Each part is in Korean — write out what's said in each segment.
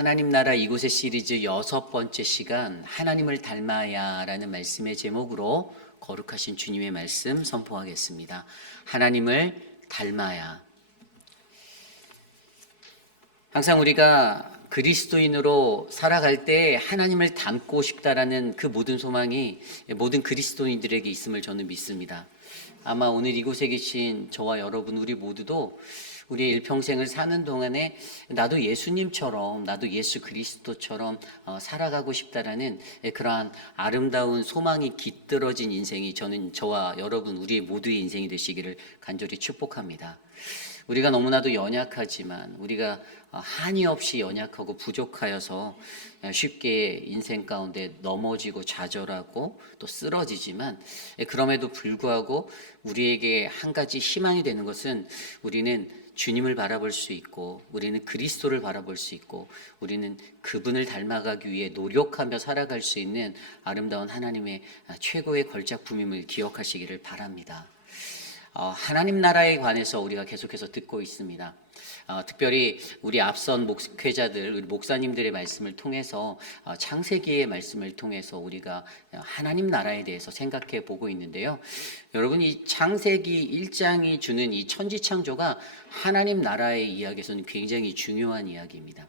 하나님 나라 이곳의 시리즈 6번째 시간 하나님을 닮아야 라는 말씀의 제목으로 거룩하신 주님의 말씀 선포하겠습니다. 하나님을 닮아야. 항상 우리가 그리스도인으로 살아갈 때 하나님을 닮고 싶다라는 그 모든 소망이 모든 그리스도인들에게 있음을 저는 믿습니다. 아마 오늘 이곳에 계신 저와 여러분 우리 모두도 우리의 일평생을 사는 동안에 나도 예수님처럼, 나도 예수 그리스도처럼 살아가고 싶다라는 그러한 아름다운 소망이 깃들어진 인생이 저는 저와 여러분 우리 모두의 인생이 되시기를 간절히 축복합니다. 우리가 너무나도 연약하지만 우리가 한이 없이 연약하고 부족하여서 쉽게 인생 가운데 넘어지고 좌절하고 또 쓰러지지만 그럼에도 불구하고 우리에게 한 가지 희망이 되는 것은 우리는 주님을 바라볼 수 있고 우리는 그리스도를 바라볼 수 있고 우리는 그분을 닮아가기 위해 노력하며 살아갈 수 있는 아름다운 하나님의 최고의 걸작품임을 기억하시기를 바랍니다. 하나님 나라에 관해서 우리가 계속해서 듣고 있습니다. 특별히 우리 앞선 목회자들, 우리 목사님들의 말씀을 통해서 창세기의 말씀을 통해서 우리가 하나님 나라에 대해서 생각해 보고 있는데요. 여러분 이 창세기 1장이 주는 이 천지창조가 하나님 나라의 이야기에서는 굉장히 중요한 이야기입니다.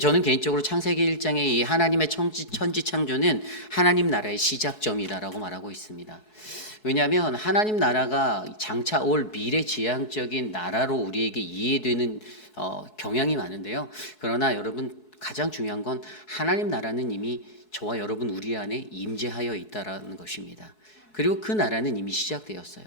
저는 개인적으로 창세기 1장의 이 하나님의 천지창조는 하나님 나라의 시작점이다라고 말하고 있습니다. 왜냐하면 하나님 나라가 장차 올 미래지향적인 나라로 우리에게 이해되는 경향이 많은데요. 그러나 여러분 가장 중요한 건 하나님 나라는 이미 저와 여러분 우리 안에 임재하여 있다라는 것입니다. 그리고 그 나라는 이미 시작되었어요.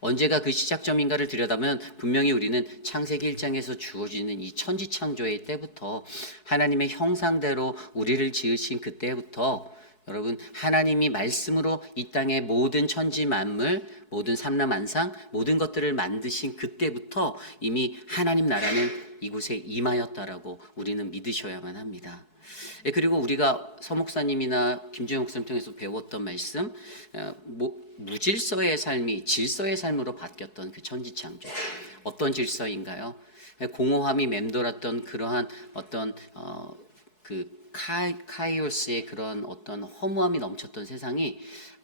언제가 그 시작점인가를 들여다보면 분명히 우리는 창세기 1장에서 주어지는 이 천지창조의 때부터 하나님의 형상대로 우리를 지으신 그때부터 여러분 하나님이 말씀으로 이 땅의 모든 천지 만물, 모든 삼라만상, 모든 것들을 만드신 그때부터 이미 하나님 나라는 이곳에 임하였다라고 우리는 믿으셔야만 합니다. 그리고 우리가 서목사님이나 김주영 목사님 통해서 배웠던 말씀, 무질서의 삶이 질서의 삶으로 바뀌었던 그 천지창조. 어떤 질서인가요? 공허함이 맴돌았던 그러한 어떤 카이오스의 그런 어떤 허무함이 넘쳤던 세상이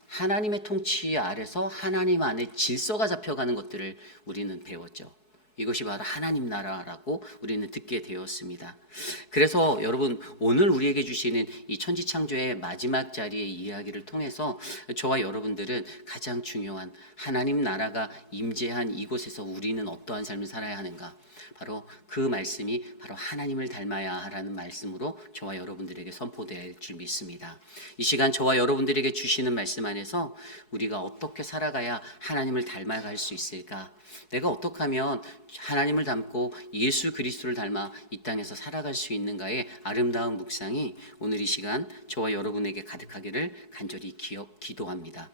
하나님의 통치 아래서 하나님 안에 질서가 잡혀가는 것들을 우리는 배웠죠. 이것이 바로 하나님 나라라고 우리는 듣게 되었습니다. 그래서 여러분 오늘 우리에게 주시는 이 천지창조의 마지막 자리의 이야기를 통해서 저와 여러분들은 가장 중요한 하나님 나라가 임재한 이곳에서 우리는 어떠한 삶을 살아야 하는가, 바로 그 말씀이 바로 하나님을 닮아야 하라는 말씀으로 저와 여러분들에게 선포될 줄 믿습니다. 이 시간 저와 여러분들에게 주시는 말씀 안에서 우리가 어떻게 살아가야 하나님을 닮아갈 수 있을까? 내가 어떻게 하면 하나님을 닮고 예수 그리스도를 닮아 이 땅에서 살아갈 수 있는가의 아름다운 묵상이 오늘 이 시간 저와 여러분에게 가득하기를 간절히 기도합니다.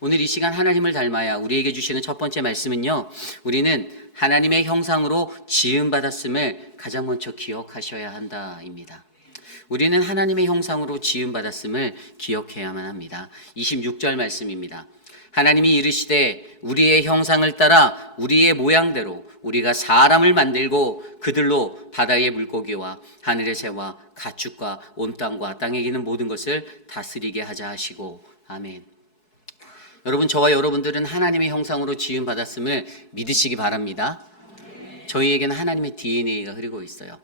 오늘 이 시간 하나님을 닮아야 우리에게 주시는 첫 번째 말씀은요, 우리는 하나님의 형상으로 지음받았음을 가장 먼저 기억하셔야 한다입니다. 우리는 하나님의 형상으로 지음받았음을 기억해야만 합니다. 26절 말씀입니다. 하나님이 이르시되 우리의 형상을 따라 우리의 모양대로 우리가 사람을 만들고 그들로 바다의 물고기와 하늘의 새와 가축과 온 땅과 땅에 기는 모든 것을 다스리게 하자 하시고. 아멘. 여러분 저와 여러분들은 하나님의 형상으로 지음받았음을 믿으시기 바랍니다. 저희에게는 하나님의 DNA가 흐르고 있어요.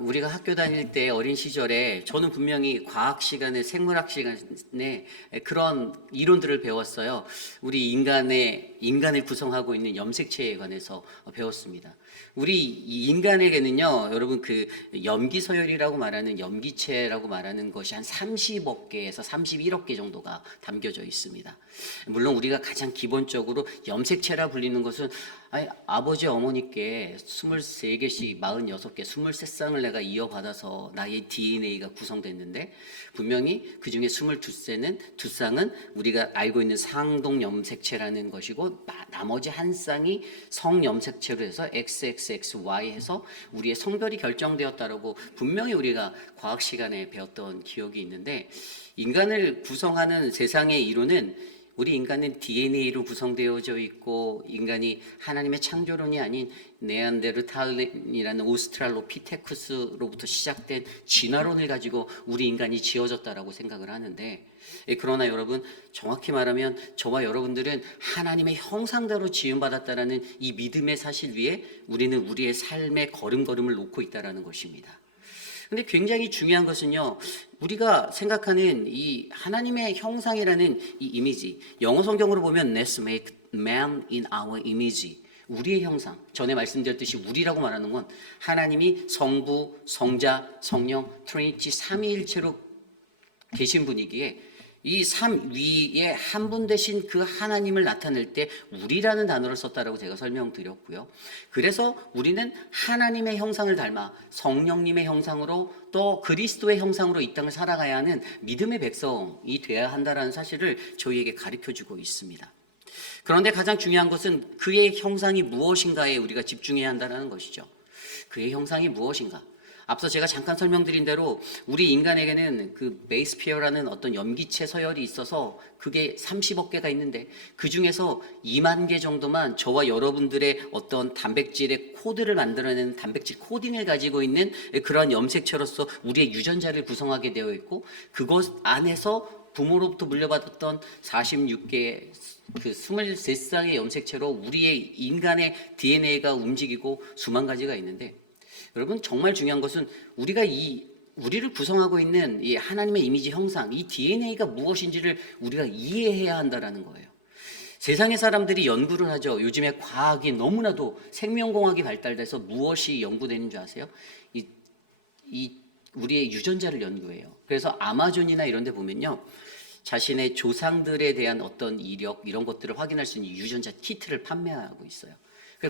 우리가 학교 다닐 때 어린 시절에 저는 분명히 과학 시간에 생물학 시간에 그런 이론들을 배웠어요. 우리 인간을 구성하고 있는 염색체에 관해서 배웠습니다. 우리 인간에게는요, 여러분 그 염기서열이라고 말하는 염기체라고 말하는 것이 한 30억 개에서 31억 개 정도가 담겨져 있습니다. 물론 우리가 가장 기본적으로 염색체라 불리는 것은 아버지 어머니께 23개씩 46개 23쌍을 내가 이어받아서 나의 DNA가 구성됐는데 분명히 그 중에 22쌍은 우리가 알고 있는 상동 염색체라는 것이고 나머지 한 쌍이 성염색체로 해서 XXXY 해서 우리의 성별이 결정되었다라고 분명히 우리가 과학 시간에 배웠던 기억이 있는데, 인간을 구성하는 세상의 이론은 우리 인간은 DNA로 구성되어져 있고 인간이 하나님의 창조론이 아닌 네안데르탈린이라는 오스트랄로피테쿠스로부터 시작된 진화론을 가지고 우리 인간이 지어졌다라고 생각을 하는데, 그러나 여러분, 정확히 말하면 저와 여러분들은 하나님의 형상대로 지음받았다라는 이 믿음의 사실 위에 우리는 우리의 삶의 걸음걸음을 놓고 있다라는 것입니다. 근데 굉장히 중요한 것은요, 우리가 생각하는 이 하나님의 형상이라는 이 이미지, 영어 성경으로 보면 Let's make man in our image, 우리의 형상, 전에 말씀드렸듯이 우리라고 말하는 건 하나님이 성부, 성자, 성령, 트리니티 삼위일체로 계신 분이기에 이 삼위에 한 분 되신 그 하나님을 나타낼 때 우리라는 단어를 썼다라고 제가 설명드렸고요. 그래서 우리는 하나님의 형상을 닮아 성령님의 형상으로 또 그리스도의 형상으로 이 땅을 살아가야 하는 믿음의 백성이 되어야 한다는 사실을 저희에게 가르쳐주고 있습니다. 그런데 가장 중요한 것은 그의 형상이 무엇인가에 우리가 집중해야 한다는 것이죠. 그의 형상이 무엇인가? 앞서 제가 잠깐 설명드린 대로 우리 인간에게는 그 베이스피어라는 어떤 염기체 서열이 있어서 그게 30억 개가 있는데 그 중에서 2만 개 정도만 저와 여러분들의 어떤 단백질의 코드를 만들어내는 단백질 코딩을 가지고 있는 그러한 염색체로서 우리의 유전자를 구성하게 되어 있고, 그것 안에서 부모로부터 물려받았던 46개의 그 23쌍의 염색체로 우리의 인간의 DNA가 움직이고 수만 가지가 있는데, 여러분 정말 중요한 것은 우리를 구성하고 있는 이 하나님의 이미지 형상, 이 DNA가 무엇인지를 우리가 이해해야 한다라는 거예요. 세상의 사람들이 연구를 하죠. 요즘에 과학이 너무나도 생명공학이 발달돼서 무엇이 연구되는 줄 아세요? 우리의 유전자를 연구해요. 그래서 아마존이나 이런 데 보면요, 자신의 조상들에 대한 어떤 이력 이런 것들을 확인할 수 있는 유전자 키트를 판매하고 있어요.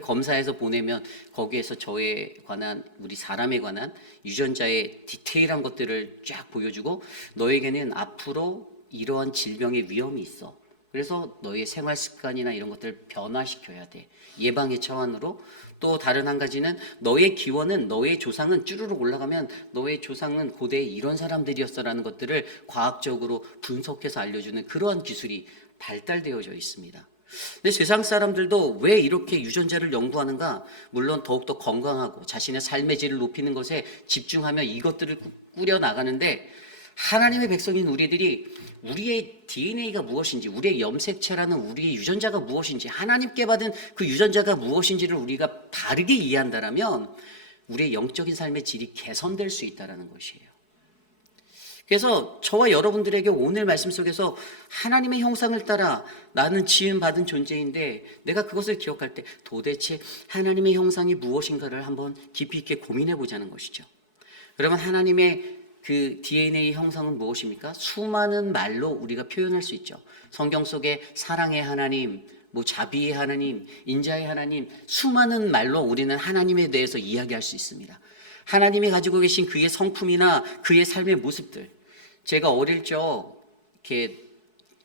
검사해서 보내면 거기에서 저에 관한, 우리 사람에 관한 유전자의 디테일한 것들을 쫙 보여주고, 너에게는 앞으로 이러한 질병의 위험이 있어. 그래서 너의 생활 습관이나 이런 것들을 변화시켜야 돼. 예방의 차원으로. 또 다른 한 가지는 너의 기원은, 너의 조상은 쭈르륵 올라가면 너의 조상은 고대에 이런 사람들이었어라는 것들을 과학적으로 분석해서 알려주는 그러한 기술이 발달되어져 있습니다. 근데 세상 사람들도 왜 이렇게 유전자를 연구하는가? 물론 더욱더 건강하고 자신의 삶의 질을 높이는 것에 집중하며 이것들을 꾸려 나가는데, 하나님의 백성인 우리들이 우리의 DNA가 무엇인지, 우리의 염색체라는 우리의 유전자가 무엇인지, 하나님께 받은 그 유전자가 무엇인지를 우리가 바르게 이해한다면 우리의 영적인 삶의 질이 개선될 수 있다는 것이에요. 그래서 저와 여러분들에게 오늘 말씀 속에서 하나님의 형상을 따라 나는 지음받은 존재인데, 내가 그것을 기억할 때 도대체 하나님의 형상이 무엇인가를 한번 깊이 있게 고민해 보자는 것이죠. 그러면 하나님의 그 DNA 형상은 무엇입니까? 수많은 말로 우리가 표현할 수 있죠. 성경 속에 사랑의 하나님, 자비의 하나님, 인자의 하나님, 수많은 말로 우리는 하나님에 대해서 이야기할 수 있습니다. 하나님이 가지고 계신 그의 성품이나 그의 삶의 모습들. 제가 어릴 적 이렇게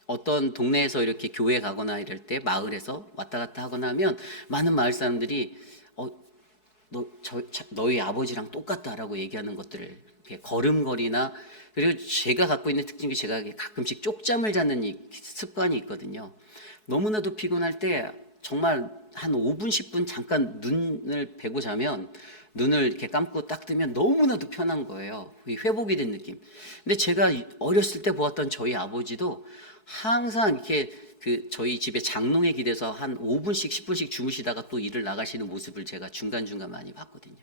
어떤 동네에서 이렇게 교회 가거나 이럴 때 마을에서 왔다 갔다 하거나 하면 많은 마을 사람들이 너희 아버지랑 똑같다라고 얘기하는 것들을 이렇게 걸음걸이나, 그리고 제가 갖고 있는 특징이 제가 가끔씩 쪽잠을 자는 이 습관이 있거든요. 너무나도 피곤할 때 정말 한 5분, 10분 잠깐 눈을 베고 자면, 눈을 이렇게 감고 딱 뜨면 너무나도 편한 거예요. 회복이 된 느낌. 근데 제가 어렸을 때 보았던 저희 아버지도 항상 이렇게 저희 집에 장롱에 기대서 한 5분씩, 10분씩 주무시다가 또 일을 나가시는 모습을 제가 중간중간 많이 봤거든요.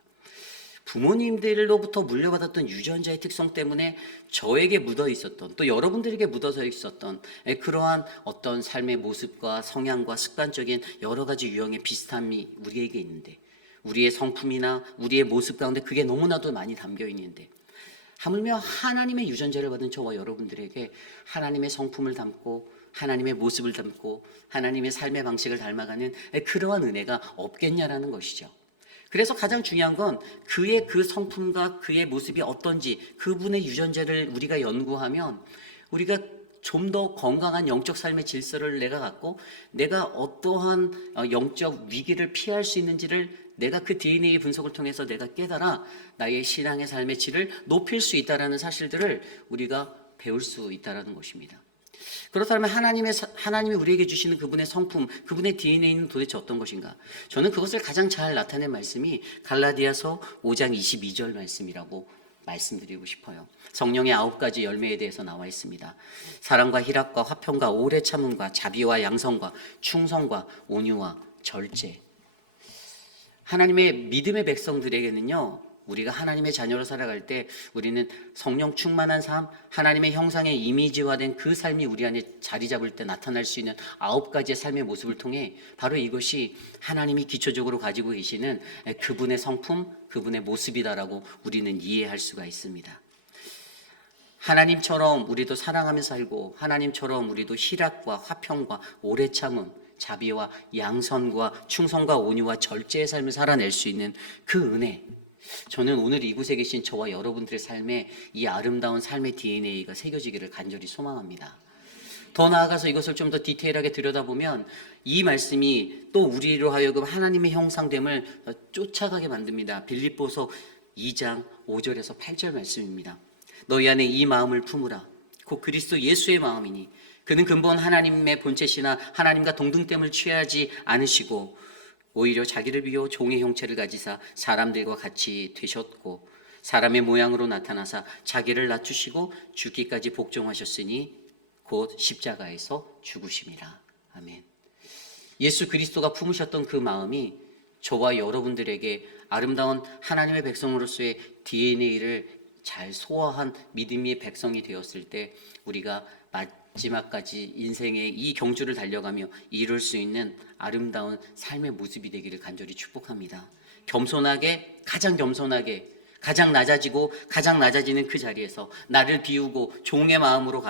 부모님들로부터 물려받았던 유전자의 특성 때문에 저에게 묻어 있었던, 또 여러분들에게 묻어서 있었던 그러한 어떤 삶의 모습과 성향과 습관적인 여러 가지 유형의 비슷함이 우리에게 있는데, 우리의 성품이나 우리의 모습 가운데 그게 너무나도 많이 담겨 있는데, 하물며 하나님의 유전자를 받은 저와 여러분들에게 하나님의 성품을 담고 하나님의 모습을 담고 하나님의 삶의 방식을 닮아가는 그러한 은혜가 없겠냐라는 것이죠. 그래서 가장 중요한 건 그의 그 성품과 그의 모습이 어떤지, 그분의 유전자를 우리가 연구하면 우리가 좀 더 건강한 영적 삶의 질서를 내가 갖고, 내가 어떠한 영적 위기를 피할 수 있는지를 내가 그 DNA 분석을 통해서 내가 깨달아 나의 신앙의 삶의 질을 높일 수 있다는 사실들을 우리가 배울 수 있다는 것입니다. 그렇다면 하나님이 우리에게 주시는 그분의 성품, 그분의 DNA는 도대체 어떤 것인가? 저는 그것을 가장 잘 나타낸 말씀이 갈라디아서 5장 22절 말씀이라고 말씀드리고 싶어요. 성령의 9가지 열매에 대해서 나와 있습니다. 사랑과 희락과 화평과 오래 참음과 자비와 양성과 충성과 온유와 절제. 하나님의 믿음의 백성들에게는요, 우리가 하나님의 자녀로 살아갈 때 우리는 성령 충만한 삶, 하나님의 형상의 이미지화된 그 삶이 우리 안에 자리 잡을 때 나타날 수 있는 9가지의 삶의 모습을 통해 바로 이것이 하나님이 기초적으로 가지고 계시는 그분의 성품, 그분의 모습이다라고 우리는 이해할 수가 있습니다. 하나님처럼 우리도 사랑하며 살고, 하나님처럼 우리도 희락과 화평과 오래 참음, 자비와 양선과 충성과 온유와 절제의 삶을 살아낼 수 있는 그 은혜, 저는 오늘 이곳에 계신 저와 여러분들의 삶에 이 아름다운 삶의 DNA가 새겨지기를 간절히 소망합니다. 더 나아가서 이것을 좀 더 디테일하게 들여다보면 이 말씀이 또 우리로 하여금 하나님의 형상됨을 쫓아가게 만듭니다. 빌립보서 2장 5절에서 8절 말씀입니다. 너희 안에 이 마음을 품으라. 곧 그리스도 예수의 마음이니 그는 근본 하나님의 본체시나 하나님과 동등됨을 취하지 않으시고 오히려 자기를 비워 종의 형체를 가지사 사람들과 같이 되셨고 사람의 모양으로 나타나사 자기를 낮추시고 죽기까지 복종하셨으니 곧 십자가에서 죽으심이라. 아멘. 예수 그리스도가 품으셨던 그 마음이 저와 여러분들에게 아름다운 하나님의 백성으로서의 DNA를 잘 소화한 믿음의 백성이 되었을 때 우리가 마지막까지 인생의 이 경주를 달려가며 이룰 수 있는 아름다운 삶의 모습이 되기를 간절히 축복합니다. 겸손하게, 가장 겸손하게, 가장 낮아지고 가장 낮아지는 그 자리에서 나를 비우고 종의 마음으로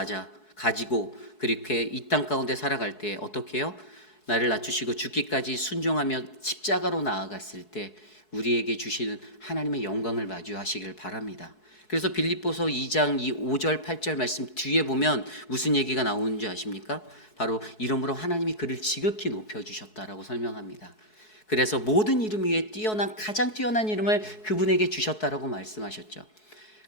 가지고 그렇게 이 땅 가운데 살아갈 때 어떻게 해요? 나를 낮추시고 죽기까지 순종하며 십자가로 나아갔을 때 우리에게 주시는 하나님의 영광을 마주하시길 바랍니다. 그래서 빌립보서 2장 5절 8절 말씀 뒤에 보면 무슨 얘기가 나오는 줄 아십니까? 바로 이러므로 하나님이 그를 지극히 높여주셨다라고 설명합니다. 그래서 모든 이름 위에 가장 뛰어난 이름을 그분에게 주셨다라고 말씀하셨죠.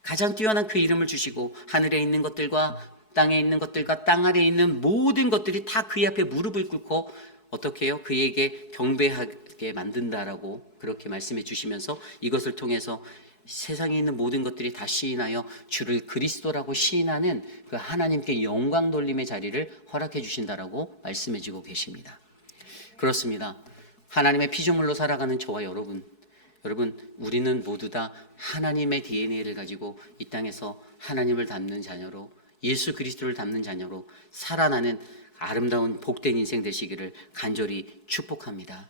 가장 뛰어난 그 이름을 주시고 하늘에 있는 것들과 땅에 있는 것들과 땅 아래에 있는 모든 것들이 다 그의 앞에 무릎을 꿇고 어떻게 해요? 그에게 경배하게 만든다라고 그렇게 말씀해 주시면서 이것을 통해서 세상에 있는 모든 것들이 다 시인하여 주를 그리스도라고 시인하는 그 하나님께 영광 돌림의 자리를 허락해 주신다라고 말씀해 주고 계십니다. 그렇습니다. 하나님의 피조물로 살아가는 저와 여러분, 우리는 모두 다 하나님의 DNA를 가지고 이 땅에서 하나님을 닮는 자녀로, 예수 그리스도를 닮는 자녀로 살아나는 아름다운 복된 인생 되시기를 간절히 축복합니다.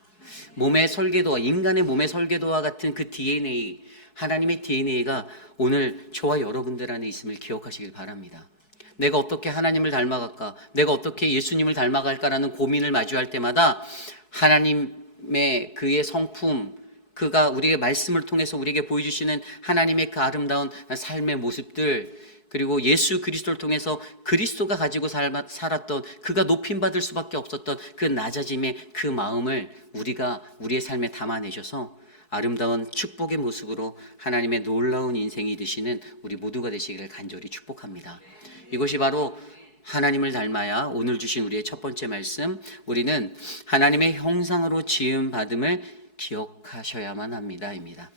몸의 설계도와 인간의 몸의 설계도와 같은 그 DNA, 하나님의 DNA가 오늘 저와 여러분들 안에 있음을 기억하시길 바랍니다. 내가 어떻게 하나님을 닮아갈까? 내가 어떻게 예수님을 닮아갈까라는 고민을 마주할 때마다 하나님의 그의 성품, 그가 우리의 말씀을 통해서 우리에게 보여주시는 하나님의 그 아름다운 삶의 모습들, 그리고 예수 그리스도를 통해서 그리스도가 가지고 살았던 그가 높임받을 수밖에 없었던 그 낮아짐의 그 마음을 우리가 우리의 삶에 담아내셔서 아름다운 축복의 모습으로 하나님의 놀라운 인생이 되시는 우리 모두가 되시기를 간절히 축복합니다. 이것이 바로 하나님을 닮아야 오늘 주신 우리의 첫 번째 말씀, 우리는 하나님의 형상으로 지음 받음을 기억하셔야만 합니다입니다.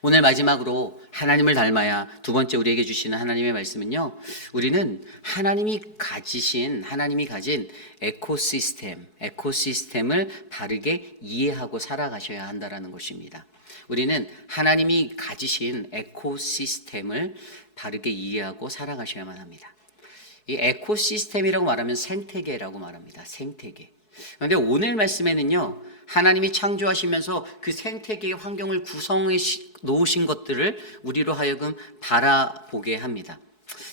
오늘 마지막으로 하나님을 닮아야 두 번째 우리에게 주시는 하나님의 말씀은요, 우리는 하나님이 가진 에코시스템을 바르게 이해하고 살아가셔야 한다라는 것입니다. 우리는 하나님이 가지신 에코시스템을 바르게 이해하고 살아가셔야만 합니다. 이 에코시스템이라고 말하면 생태계라고 말합니다. 생태계. 그런데 오늘 말씀에는요, 하나님이 창조하시면서 그 생태계의 환경을 구성해 놓으신 것들을 우리로 하여금 바라보게 합니다.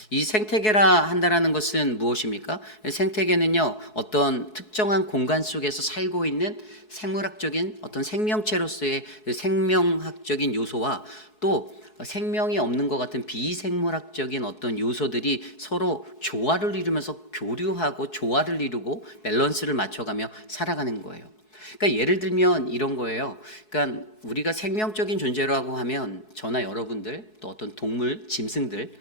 이 생태계라 한다라는 것은 무엇입니까? 생태계는요, 어떤 특정한 공간 속에서 살고 있는 생물학적인 어떤 생명체로서의 생명학적인 요소와 또 생명이 없는 것 같은 비생물학적인 어떤 요소들이 서로 조화를 이루면서 교류하고 조화를 이루고 밸런스를 맞춰가며 살아가는 거예요. 그러니까 예를 들면 이런 거예요. 그러니까 우리가 생명적인 존재라고 하면 저나 여러분들 또 어떤 동물, 짐승들,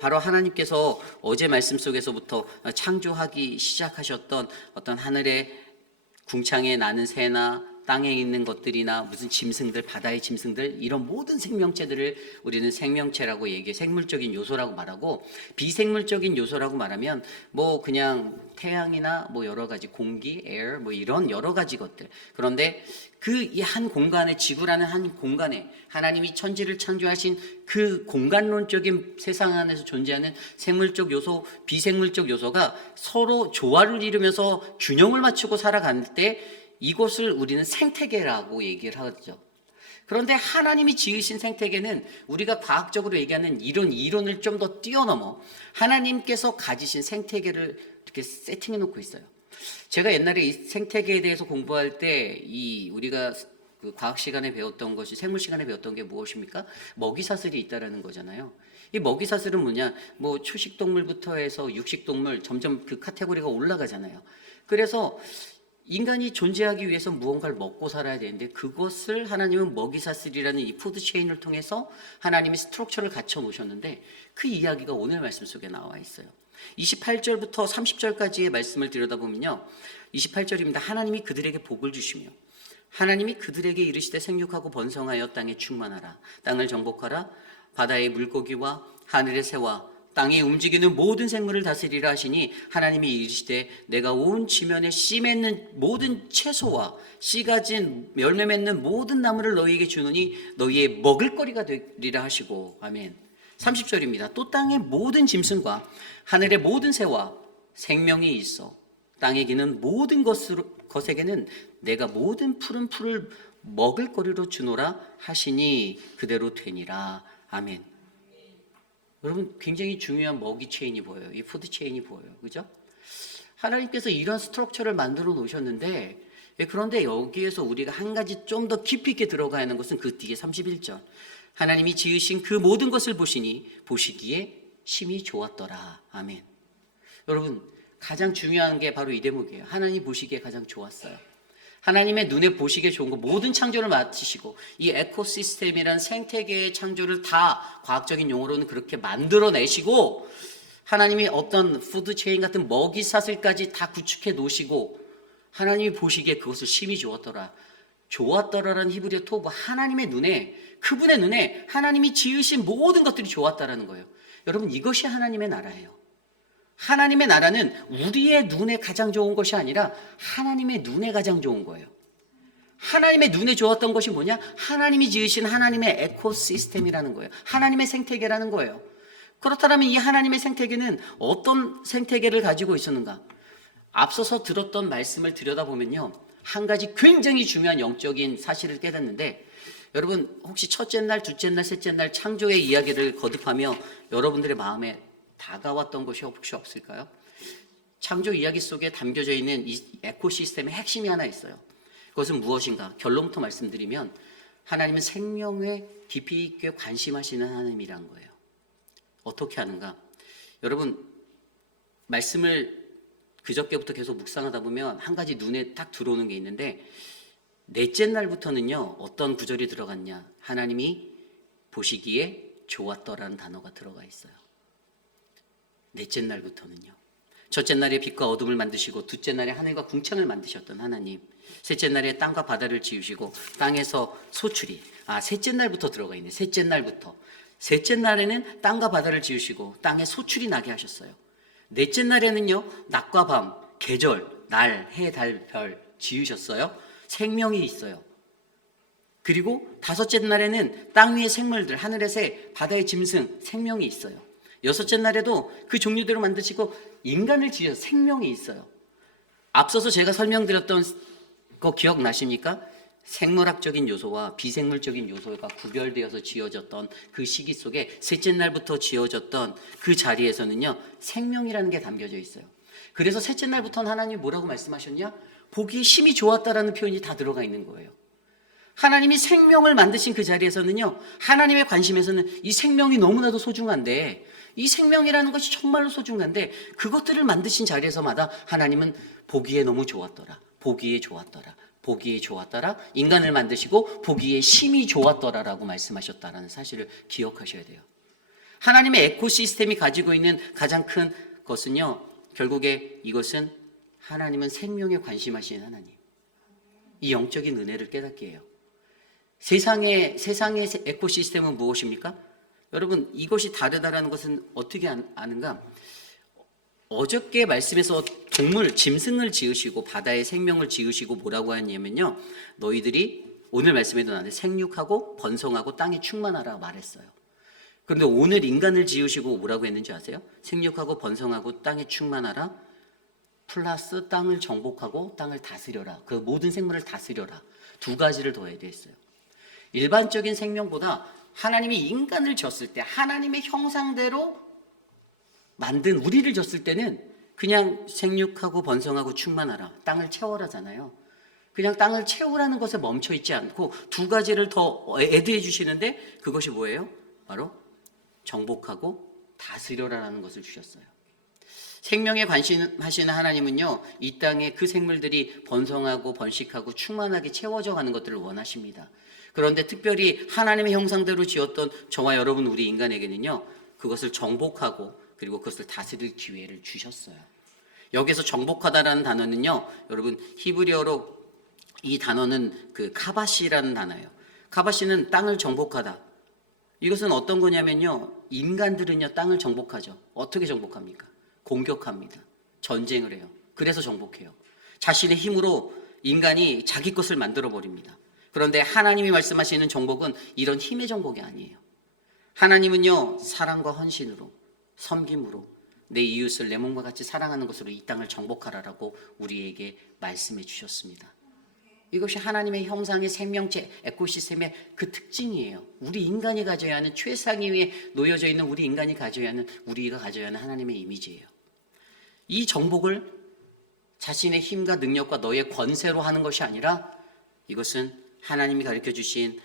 바로 하나님께서 어제 말씀 속에서부터 창조하기 시작하셨던 어떤 하늘의 궁창에 나는 새나 땅에 있는 것들이나 무슨 짐승들, 바다의 짐승들, 이런 모든 생명체들을 우리는 생명체라고 얘기해, 생물적인 요소라고 말하고, 비생물적인 요소라고 말하면 뭐 그냥 태양이나 뭐 여러 가지 공기, air 뭐 이런 여러 가지 것들. 그런데 그 이 한 공간에, 지구라는 한 공간에 하나님이 천지를 창조하신 그 공간론적인 세상 안에서 존재하는 생물적 요소, 비생물적 요소가 서로 조화를 이루면서 균형을 맞추고 살아갈 때 이것을 우리는 생태계라고 얘기를 하죠. 그런데 하나님이 지으신 생태계는 우리가 과학적으로 얘기하는 이런 이론을 좀 더 뛰어넘어 하나님께서 가지신 생태계를 이렇게 세팅해 놓고 있어요. 제가 옛날에 이 생태계에 대해서 공부할 때 우리가 그 과학 시간에 배웠던 것이, 생물 시간에 배웠던 게 무엇입니까? 먹이사슬이 있다라는 거잖아요. 이 먹이사슬은 뭐냐? 뭐 초식동물부터 해서 육식동물 점점 그 카테고리가 올라가잖아요. 그래서 인간이 존재하기 위해서 무언가를 먹고 살아야 되는데 그것을 하나님은 먹이사슬이라는 이 푸드체인을 통해서 하나님이 스트럭처를 갖춰 놓으셨는데 그 이야기가 오늘 말씀 속에 나와 있어요. 28절부터 30절까지의 말씀을 들여다보면요, 28절입니다. 하나님이 그들에게 복을 주시며 하나님이 그들에게 이르시되 생육하고 번성하여 땅에 충만하라. 땅을 정복하라. 바다의 물고기와 하늘의 새와 땅에 움직이는 모든 생물을 다스리라 하시니 하나님이 이르시되 내가 온 지면에 씨 맺는 모든 채소와 씨 가진 열매 맺는 모든 나무를 너희에게 주노니 너희의 먹을거리가 되리라 하시고. 아멘. 30절입니다. 또 땅의 모든 짐승과 하늘의 모든 새와 생명이 있어 땅에 기는 모든 것에게는 내가 모든 푸른 풀을 먹을거리로 주노라 하시니 그대로 되니라. 아멘. 여러분, 굉장히 중요한 먹이 체인이 보여요. 이 푸드 체인이 보여요. 그죠? 하나님께서 이런 스트럭처를 만들어 놓으셨는데, 그런데 여기에서 우리가 한 가지 좀 더 깊이 있게 들어가야 하는 것은 그 뒤에 31절. 하나님이 지으신 그 모든 것을 보시기에 심히 좋았더라. 아멘. 여러분, 가장 중요한 게 바로 이 대목이에요. 하나님 보시기에 가장 좋았어요. 하나님의 눈에 보시기에 좋은 거 모든 창조를 맡으시고 이 에코시스템이란 생태계의 창조를 다 과학적인 용어로는 그렇게 만들어내시고 하나님이 어떤 푸드체인 같은 먹이사슬까지 다 구축해 놓으시고 하나님이 보시기에 그것을 심히 좋았더라. 좋았더라라는 히브리어 토브, 하나님의 눈에, 그분의 눈에 하나님이 지으신 모든 것들이 좋았다라는 거예요. 여러분, 이것이 하나님의 나라예요. 하나님의 나라는 우리의 눈에 가장 좋은 것이 아니라 하나님의 눈에 가장 좋은 거예요. 하나님의 눈에 좋았던 것이 뭐냐? 하나님이 지으신 하나님의 에코시스템이라는 거예요. 하나님의 생태계라는 거예요. 그렇다면 이 하나님의 생태계는 어떤 생태계를 가지고 있었는가? 앞서서 들었던 말씀을 들여다보면요, 한 가지 굉장히 중요한 영적인 사실을 깨닫는데, 여러분 혹시 첫째 날, 둘째 날, 셋째 날 창조의 이야기를 거듭하며 여러분들의 마음에 다가왔던 것이 혹시 없을까요? 창조 이야기 속에 담겨져 있는 이 에코시스템의 핵심이 하나 있어요. 그것은 무엇인가? 결론부터 말씀드리면 하나님은 생명에 깊이 있게 관심하시는 하나님이란 거예요. 어떻게 하는가? 여러분, 말씀을 그저께부터 계속 묵상하다 보면 한 가지 눈에 딱 들어오는 게 있는데, 넷째 날부터는요 어떤 구절이 들어갔냐? 하나님이 보시기에 좋았더라는 단어가 들어가 있어요. 넷째 날부터는요. 첫째 날에 빛과 어둠을 만드시고 둘째 날에 하늘과 궁창을 만드셨던 하나님, 셋째 날에 땅과 바다를 지으시고 땅에서 소출이, 셋째 날부터 들어가 있네. 셋째 날부터. 셋째 날에는 땅과 바다를 지으시고 땅에 소출이 나게 하셨어요. 넷째 날에는요 낮과 밤, 계절, 날, 해, 달, 별 지으셨어요. 생명이 있어요. 그리고 다섯째 날에는 땅 위의 생물들, 하늘의 새, 바다의 짐승, 생명이 있어요. 여섯째 날에도 그 종류대로 만드시고 인간을 지어 생명이 있어요. 앞서서 제가 설명드렸던 거 기억나십니까? 생물학적인 요소와 비생물적인 요소가 구별되어서 지어졌던 그 시기 속에 셋째 날부터 지어졌던 그 자리에서는요 생명이라는 게 담겨져 있어요. 그래서 셋째 날부터는 하나님이 뭐라고 말씀하셨냐? 보기에 심히 좋았다라는 표현이 다 들어가 있는 거예요. 하나님이 생명을 만드신 그 자리에서는요, 하나님의 관심에서는 이 생명이 너무나도 소중한데, 이 생명이라는 것이 정말로 소중한데 그것들을 만드신 자리에서마다 하나님은 보기에 너무 좋았더라, 보기에 좋았더라, 보기에 좋았더라. 인간을 만드시고 보기에 심히 좋았더라라고 말씀하셨다라는 사실을 기억하셔야 돼요. 하나님의 에코시스템이 가지고 있는 가장 큰 것은요, 결국에 이것은 하나님은 생명에 관심하시는 하나님. 이 영적인 은혜를 깨닫게 해요. 세상의 에코시스템은 무엇입니까? 여러분, 이것이 다르다라는 것은 어떻게 아는가? 어저께 말씀에서 동물, 짐승을 지으시고 바다의 생명을 지으시고 뭐라고 하냐면요, 너희들이 오늘 말씀에도 나는데 생육하고 번성하고 땅에 충만하라 말했어요. 그런데 오늘 인간을 지으시고 뭐라고 했는지 아세요? 생육하고 번성하고 땅에 충만하라 플러스 땅을 정복하고 땅을 다스려라. 그 모든 생물을 다스려라. 두 가지를 더해야 됐어요. 일반적인 생명보다 하나님이 인간을 졌을 때 하나님의 형상대로 만든 우리를 졌을 때는 그냥 생육하고 번성하고 충만하라. 땅을 채워라잖아요. 그냥 땅을 채우라는 것에 멈춰 있지 않고 두 가지를 더 애드해 주시는데 그것이 뭐예요? 바로 정복하고 다스려라라는 것을 주셨어요. 생명에 관심하시는 하나님은요, 이 땅에 그 생물들이 번성하고 번식하고 충만하게 채워져 가는 것들을 원하십니다. 그런데 특별히 하나님의 형상대로 지었던 저와 여러분 우리 인간에게는요, 그것을 정복하고 그리고 그것을 다스릴 기회를 주셨어요. 여기서 정복하다라는 단어는요, 여러분 히브리어로 이 단어는 그 카바시라는 단어예요. 카바시는 땅을 정복하다. 이것은 어떤 거냐면요, 인간들은요 땅을 정복하죠. 어떻게 정복합니까? 공격합니다. 전쟁을 해요. 그래서 정복해요. 자신의 힘으로 인간이 자기 것을 만들어 버립니다. 그런데 하나님이 말씀하시는 정복은 이런 힘의 정복이 아니에요. 하나님은요, 사랑과 헌신으로, 섬김으로 내 이웃을 내 몸과 같이 사랑하는 것으로 이 땅을 정복하라라고 우리에게 말씀해 주셨습니다. 이것이 하나님의 형상의 생명체 에코시스템의 그 특징이에요. 우리 인간이 가져야 하는 최상위 위에 놓여져 있는 우리 인간이 가져야 하는, 우리가 가져야 하는 하나님의 이미지예요. 이 정복을 자신의 힘과 능력과 너의 권세로 하는 것이 아니라 이것은 하나님이 가르쳐 주신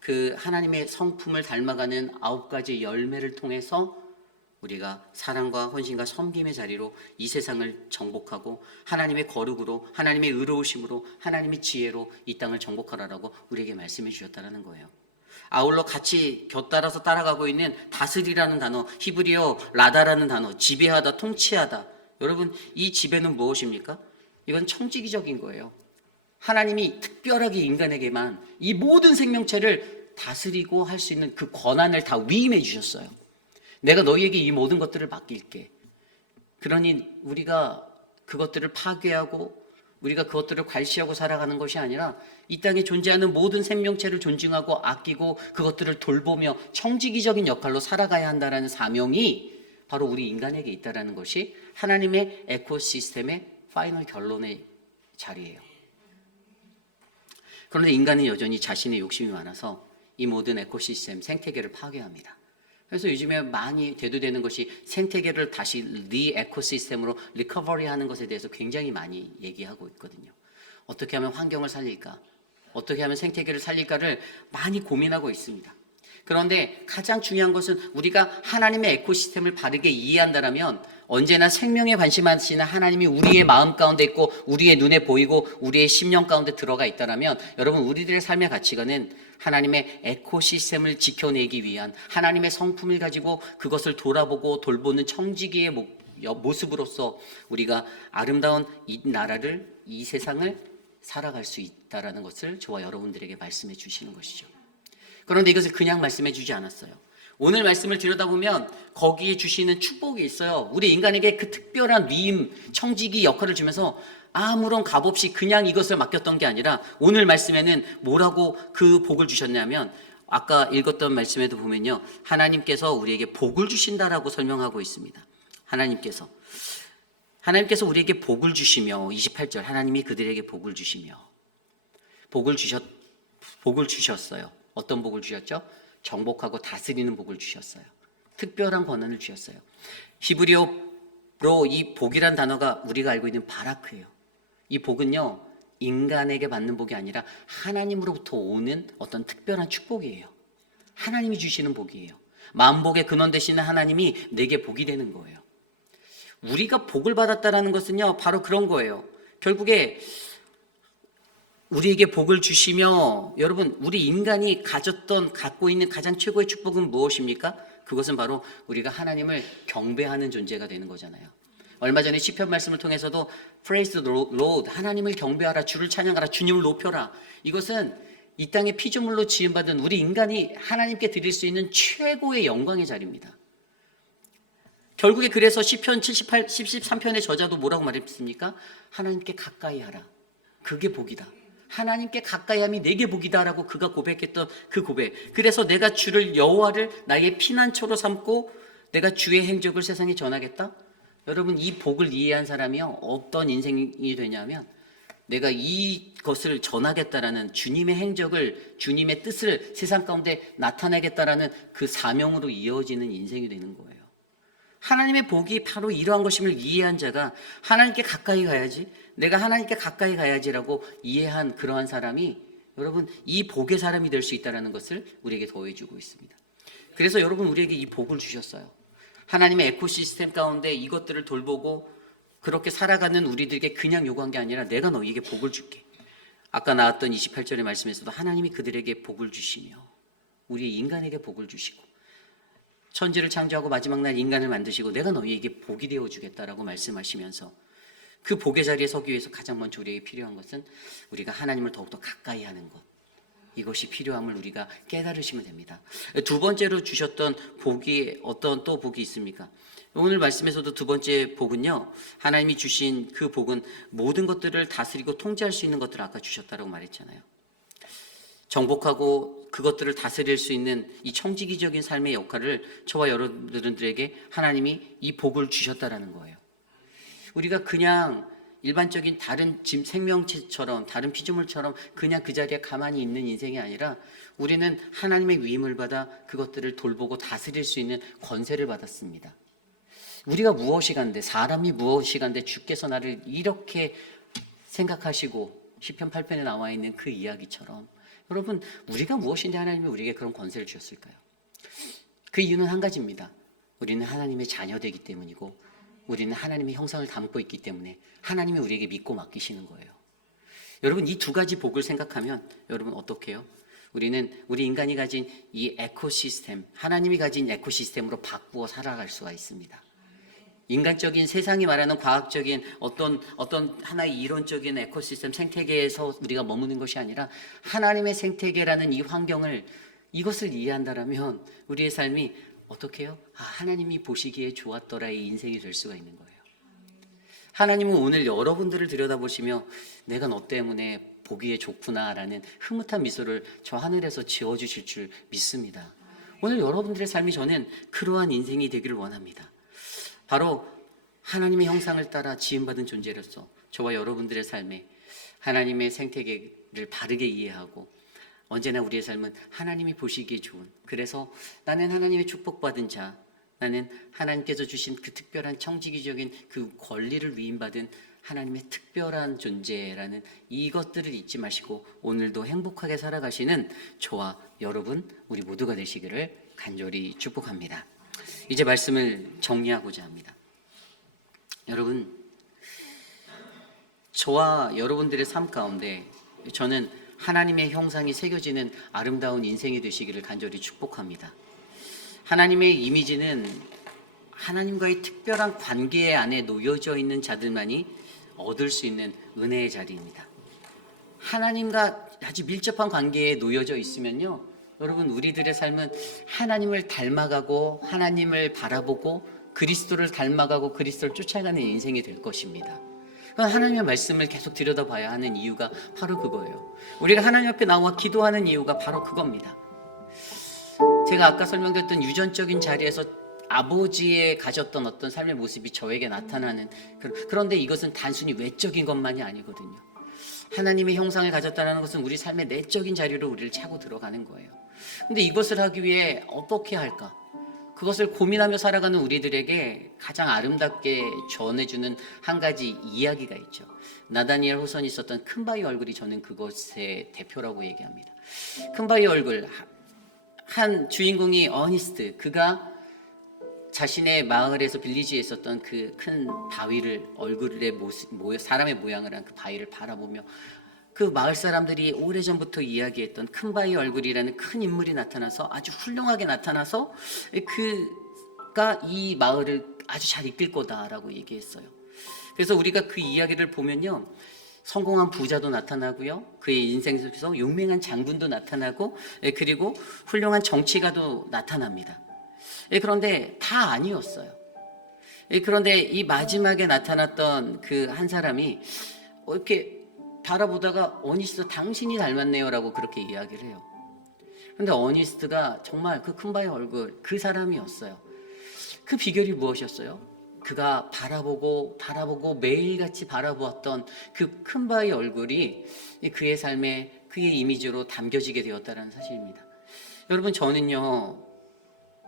그 하나님의 성품을 닮아가는 9가지 열매를 통해서 우리가 사랑과 헌신과 섬김의 자리로 이 세상을 정복하고 하나님의 거룩으로, 하나님의 의로우심으로, 하나님의 지혜로 이 땅을 정복하라라고 우리에게 말씀해 주셨다는 거예요. 아울러 같이 곁따라서 따라가고 있는 다스리라는 단어, 히브리어 라다라는 단어, 지배하다, 통치하다. 여러분, 이 지배는 무엇입니까? 이건 청지기적인 거예요. 하나님이 특별하게 인간에게만 이 모든 생명체를 다스리고 할 수 있는 그 권한을 다 위임해 주셨어요. 내가 너희에게 이 모든 것들을 맡길게. 그러니 우리가 그것들을 파괴하고 우리가 그것들을 괄시하고 살아가는 것이 아니라 이 땅에 존재하는 모든 생명체를 존중하고 아끼고 그것들을 돌보며 청지기적인 역할로 살아가야 한다는 사명이 바로 우리 인간에게 있다는 것이 하나님의 에코시스템의 파이널 결론의 자리예요. 그런데 인간은 여전히 자신의 욕심이 많아서 이 모든 에코시스템, 생태계를 파괴합니다. 그래서 요즘에 많이 대두되는 것이 생태계를 다시 리에코시스템으로 리커버리하는 것에 대해서 굉장히 많이 얘기하고 있거든요. 어떻게 하면 환경을 살릴까? 어떻게 하면 생태계를 살릴까를 많이 고민하고 있습니다. 그런데 가장 중요한 것은 우리가 하나님의 에코시스템을 바르게 이해한다면 언제나 생명에 관심하시는 하나님이 우리의 마음 가운데 있고 우리의 눈에 보이고 우리의 심령 가운데 들어가 있다면 여러분, 우리들의 삶의 가치관은 하나님의 에코시스템을 지켜내기 위한 하나님의 성품을 가지고 그것을 돌아보고 돌보는 청지기의 모습으로서 우리가 아름다운 이 나라를, 이 세상을 살아갈 수 있다는 것을 저와 여러분들에게 말씀해 주시는 것이죠. 그런데 이것을 그냥 말씀해 주지 않았어요. 오늘 말씀을 들여다보면 거기에 주시는 축복이 있어요. 우리 인간에게 그 특별한 위임, 청지기 역할을 주면서 아무런 값 없이 그냥 이것을 맡겼던 게 아니라 오늘 말씀에는 뭐라고 그 복을 주셨냐면 아까 읽었던 말씀에도 보면요, 하나님께서 우리에게 복을 주신다라고 설명하고 있습니다. 하나님께서 우리에게 복을 주시며 28절 하나님이 그들에게 복을 주시며 복을 주셨어요. 어떤 복을 주셨죠? 정복하고 다스리는 복을 주셨어요. 특별한 권한을 주셨어요. 히브리어로 이 복이란 단어가 우리가 알고 있는 바라크예요. 이 복은요, 인간에게 받는 복이 아니라 하나님으로부터 오는 어떤 특별한 축복이에요. 하나님이 주시는 복이에요. 만복의 근원 되시는 하나님이 내게 복이 되는 거예요. 우리가 복을 받았다라는 것은요, 바로 그런 거예요. 결국에 우리에게 복을 주시며, 여러분, 우리 인간이 갖고 있는 가장 최고의 축복은 무엇입니까? 그것은 바로 우리가 하나님을 경배하는 존재가 되는 거잖아요. 얼마 전에 시편 말씀을 통해서도 Praise the Lord, 하나님을 경배하라, 주를 찬양하라, 주님을 높여라. 이것은 이 땅의 피조물로 지음받은 우리 인간이 하나님께 드릴 수 있는 최고의 영광의 자리입니다. 결국에 그래서 시편 73편의 저자도 뭐라고 말했습니까? 하나님께 가까이 하라. 그게 복이다. 하나님께 가까이 함이 내게 복이다라고 그가 고백했던 그 고백. 그래서 내가 주를 여호와를 나의 피난처로 삼고 내가 주의 행적을 세상에 전하겠다. 여러분, 이 복을 이해한 사람이요, 어떤 인생이 되냐면 내가 이것을 전하겠다라는 주님의 행적을, 주님의 뜻을 세상 가운데 나타내겠다라는 그 사명으로 이어지는 인생이 되는 거예요. 하나님의 복이 바로 이러한 것임을 이해한 자가 하나님께 가까이 가야지, 내가 하나님께 가까이 가야지라고 이해한 그러한 사람이 여러분 이 복의 사람이 될 수 있다는 것을 우리에게 더해주고 있습니다. 그래서 여러분 우리에게 이 복을 주셨어요. 하나님의 에코시스템 가운데 이것들을 돌보고 그렇게 살아가는 우리들에게 그냥 요구한 게 아니라 내가 너희에게 복을 줄게. 아까 나왔던 28절의 말씀에서도 하나님이 그들에게 복을 주시며 우리 인간에게 복을 주시고 천지를 창조하고 마지막 날 인간을 만드시고 내가 너희에게 복이 되어 주겠다라고 말씀하시면서 그 복의 자리에 서기 위해서 가장 먼저 우리에게 필요한 것은 우리가 하나님을 더욱더 가까이 하는 것, 이것이 필요함을 우리가 깨달으시면 됩니다. 두 번째로 주셨던 복이 어떤 또 복이 있습니까? 오늘 말씀에서도 두 번째 복은요, 하나님이 주신 그 복은 모든 것들을 다스리고 통제할 수 있는 것들을 아까 주셨다고 말했잖아요. 정복하고 그것들을 다스릴 수 있는 이 청지기적인 삶의 역할을 저와 여러분들에게 하나님이 이 복을 주셨다라는 거예요. 우리가 그냥 일반적인 다른 생명체처럼 다른 피조물처럼 그냥 그 자리에 가만히 있는 인생이 아니라 우리는 하나님의 위임을 받아 그것들을 돌보고 다스릴 수 있는 권세를 받았습니다. 우리가 무엇이간데, 사람이 무엇이간데 주께서 나를 이렇게 생각하시고 시편 8편에 나와 있는 그 이야기처럼 여러분 우리가 무엇인데 하나님이 우리에게 그런 권세를 주셨을까요? 그 이유는 한 가지입니다. 우리는 하나님의 자녀되기 때문이고 우리는 하나님의 형상을 담고 있기 때문에 하나님이 우리에게 믿고 맡기시는 거예요. 여러분 이 두 가지 복을 생각하면 여러분 어떻게 해요? 우리는 우리 인간이 가진 이 에코시스템, 하나님이 가진 에코시스템으로 바꾸어 살아갈 수가 있습니다. 인간적인 세상이 말하는 과학적인 어떤 하나의 이론적인 에코시스템 생태계에서 우리가 머무는 것이 아니라 하나님의 생태계라는 이 환경을, 이것을 이해한다라면 우리의 삶이 어떻게 해요? 하나님이 보시기에 좋았더라의 인생이 될 수가 있는 거예요. 하나님은 오늘 여러분들을 들여다보시며 내가 너 때문에 보기에 좋구나라는 흐뭇한 미소를 저 하늘에서 지어주실 줄 믿습니다. 오늘 여러분들의 삶이 저는 그러한 인생이 되기를 원합니다. 바로 하나님의 형상을 따라 지음받은 존재로서 저와 여러분들의 삶에 하나님의 생태계를 바르게 이해하고 언제나 우리의 삶은 하나님이 보시기에 좋은, 그래서 나는 하나님의 축복받은 자, 나는 하나님께서 주신 그 특별한 청지기적인 그 권리를 위임받은 하나님의 특별한 존재라는 이것들을 잊지 마시고 오늘도 행복하게 살아가시는 저와 여러분 우리 모두가 되시기를 간절히 축복합니다. 이제 말씀을 정리하고자 합니다. 여러분, 저와 여러분들의 삶 가운데 저는 하나님의 형상이 새겨지는 아름다운 인생이 되시기를 간절히 축복합니다. 하나님의 이미지는 하나님과의 특별한 관계 안에 놓여져 있는 자들만이 얻을 수 있는 은혜의 자리입니다. 하나님과 아주 밀접한 관계에 놓여져 있으면요, 여러분 우리들의 삶은 하나님을 닮아가고 하나님을 바라보고 그리스도를 닮아가고 그리스도를 쫓아가는 인생이 될 것입니다. 하나님의 말씀을 계속 들여다봐야 하는 이유가 바로 그거예요. 우리가 하나님 앞에 나와 기도하는 이유가 바로 그겁니다. 제가 아까 설명드렸던 유전적인 자리에서 아버지의 가졌던 어떤 삶의 모습이 저에게 나타나는, 그런데 이것은 단순히 외적인 것만이 아니거든요. 하나님의 형상을 가졌다는 것은 우리 삶의 내적인 자리로 우리를 차고 들어가는 거예요. 근데 이것을 하기 위해 어떻게 할까? 그것을 고민하며 살아가는 우리들에게 가장 아름답게 전해주는 한 가지 이야기가 있죠. 나다니엘 호선이 있었던 큰바위 얼굴이 저는 그것의 대표라고 얘기합니다. 큰바위 얼굴, 한 주인공이 어니스트, 그가 자신의 마을에서 빌리지에 있었던 그 큰 바위를, 얼굴의 모습, 사람의 모양을 한 그 바위를 바라보며 그 마을 사람들이 오래전부터 이야기했던 큰 바위 얼굴이라는 큰 인물이 나타나서 아주 훌륭하게 나타나서 그가 이 마을을 아주 잘 이끌 거다라고 얘기했어요. 그래서 우리가 그 이야기를 보면요, 성공한 부자도 나타나고요, 그의 인생 속에서 용맹한 장군도 나타나고, 그리고 훌륭한 정치가도 나타납니다. 그런데 다 아니었어요. 그런데 이 마지막에 나타났던 그 한 사람이 이렇게 바라보다가 어니스트 당신이 닮았네요 라고 그렇게 이야기를 해요. 그런데 어니스트가 정말 그 큰 바위 얼굴 그 사람이었어요. 그 비결이 무엇이었어요? 그가 바라보고 매일같이 바라보았던 그 큰 바위 얼굴이 그의 삶에 그의 이미지로 담겨지게 되었다는 사실입니다. 여러분, 저는요,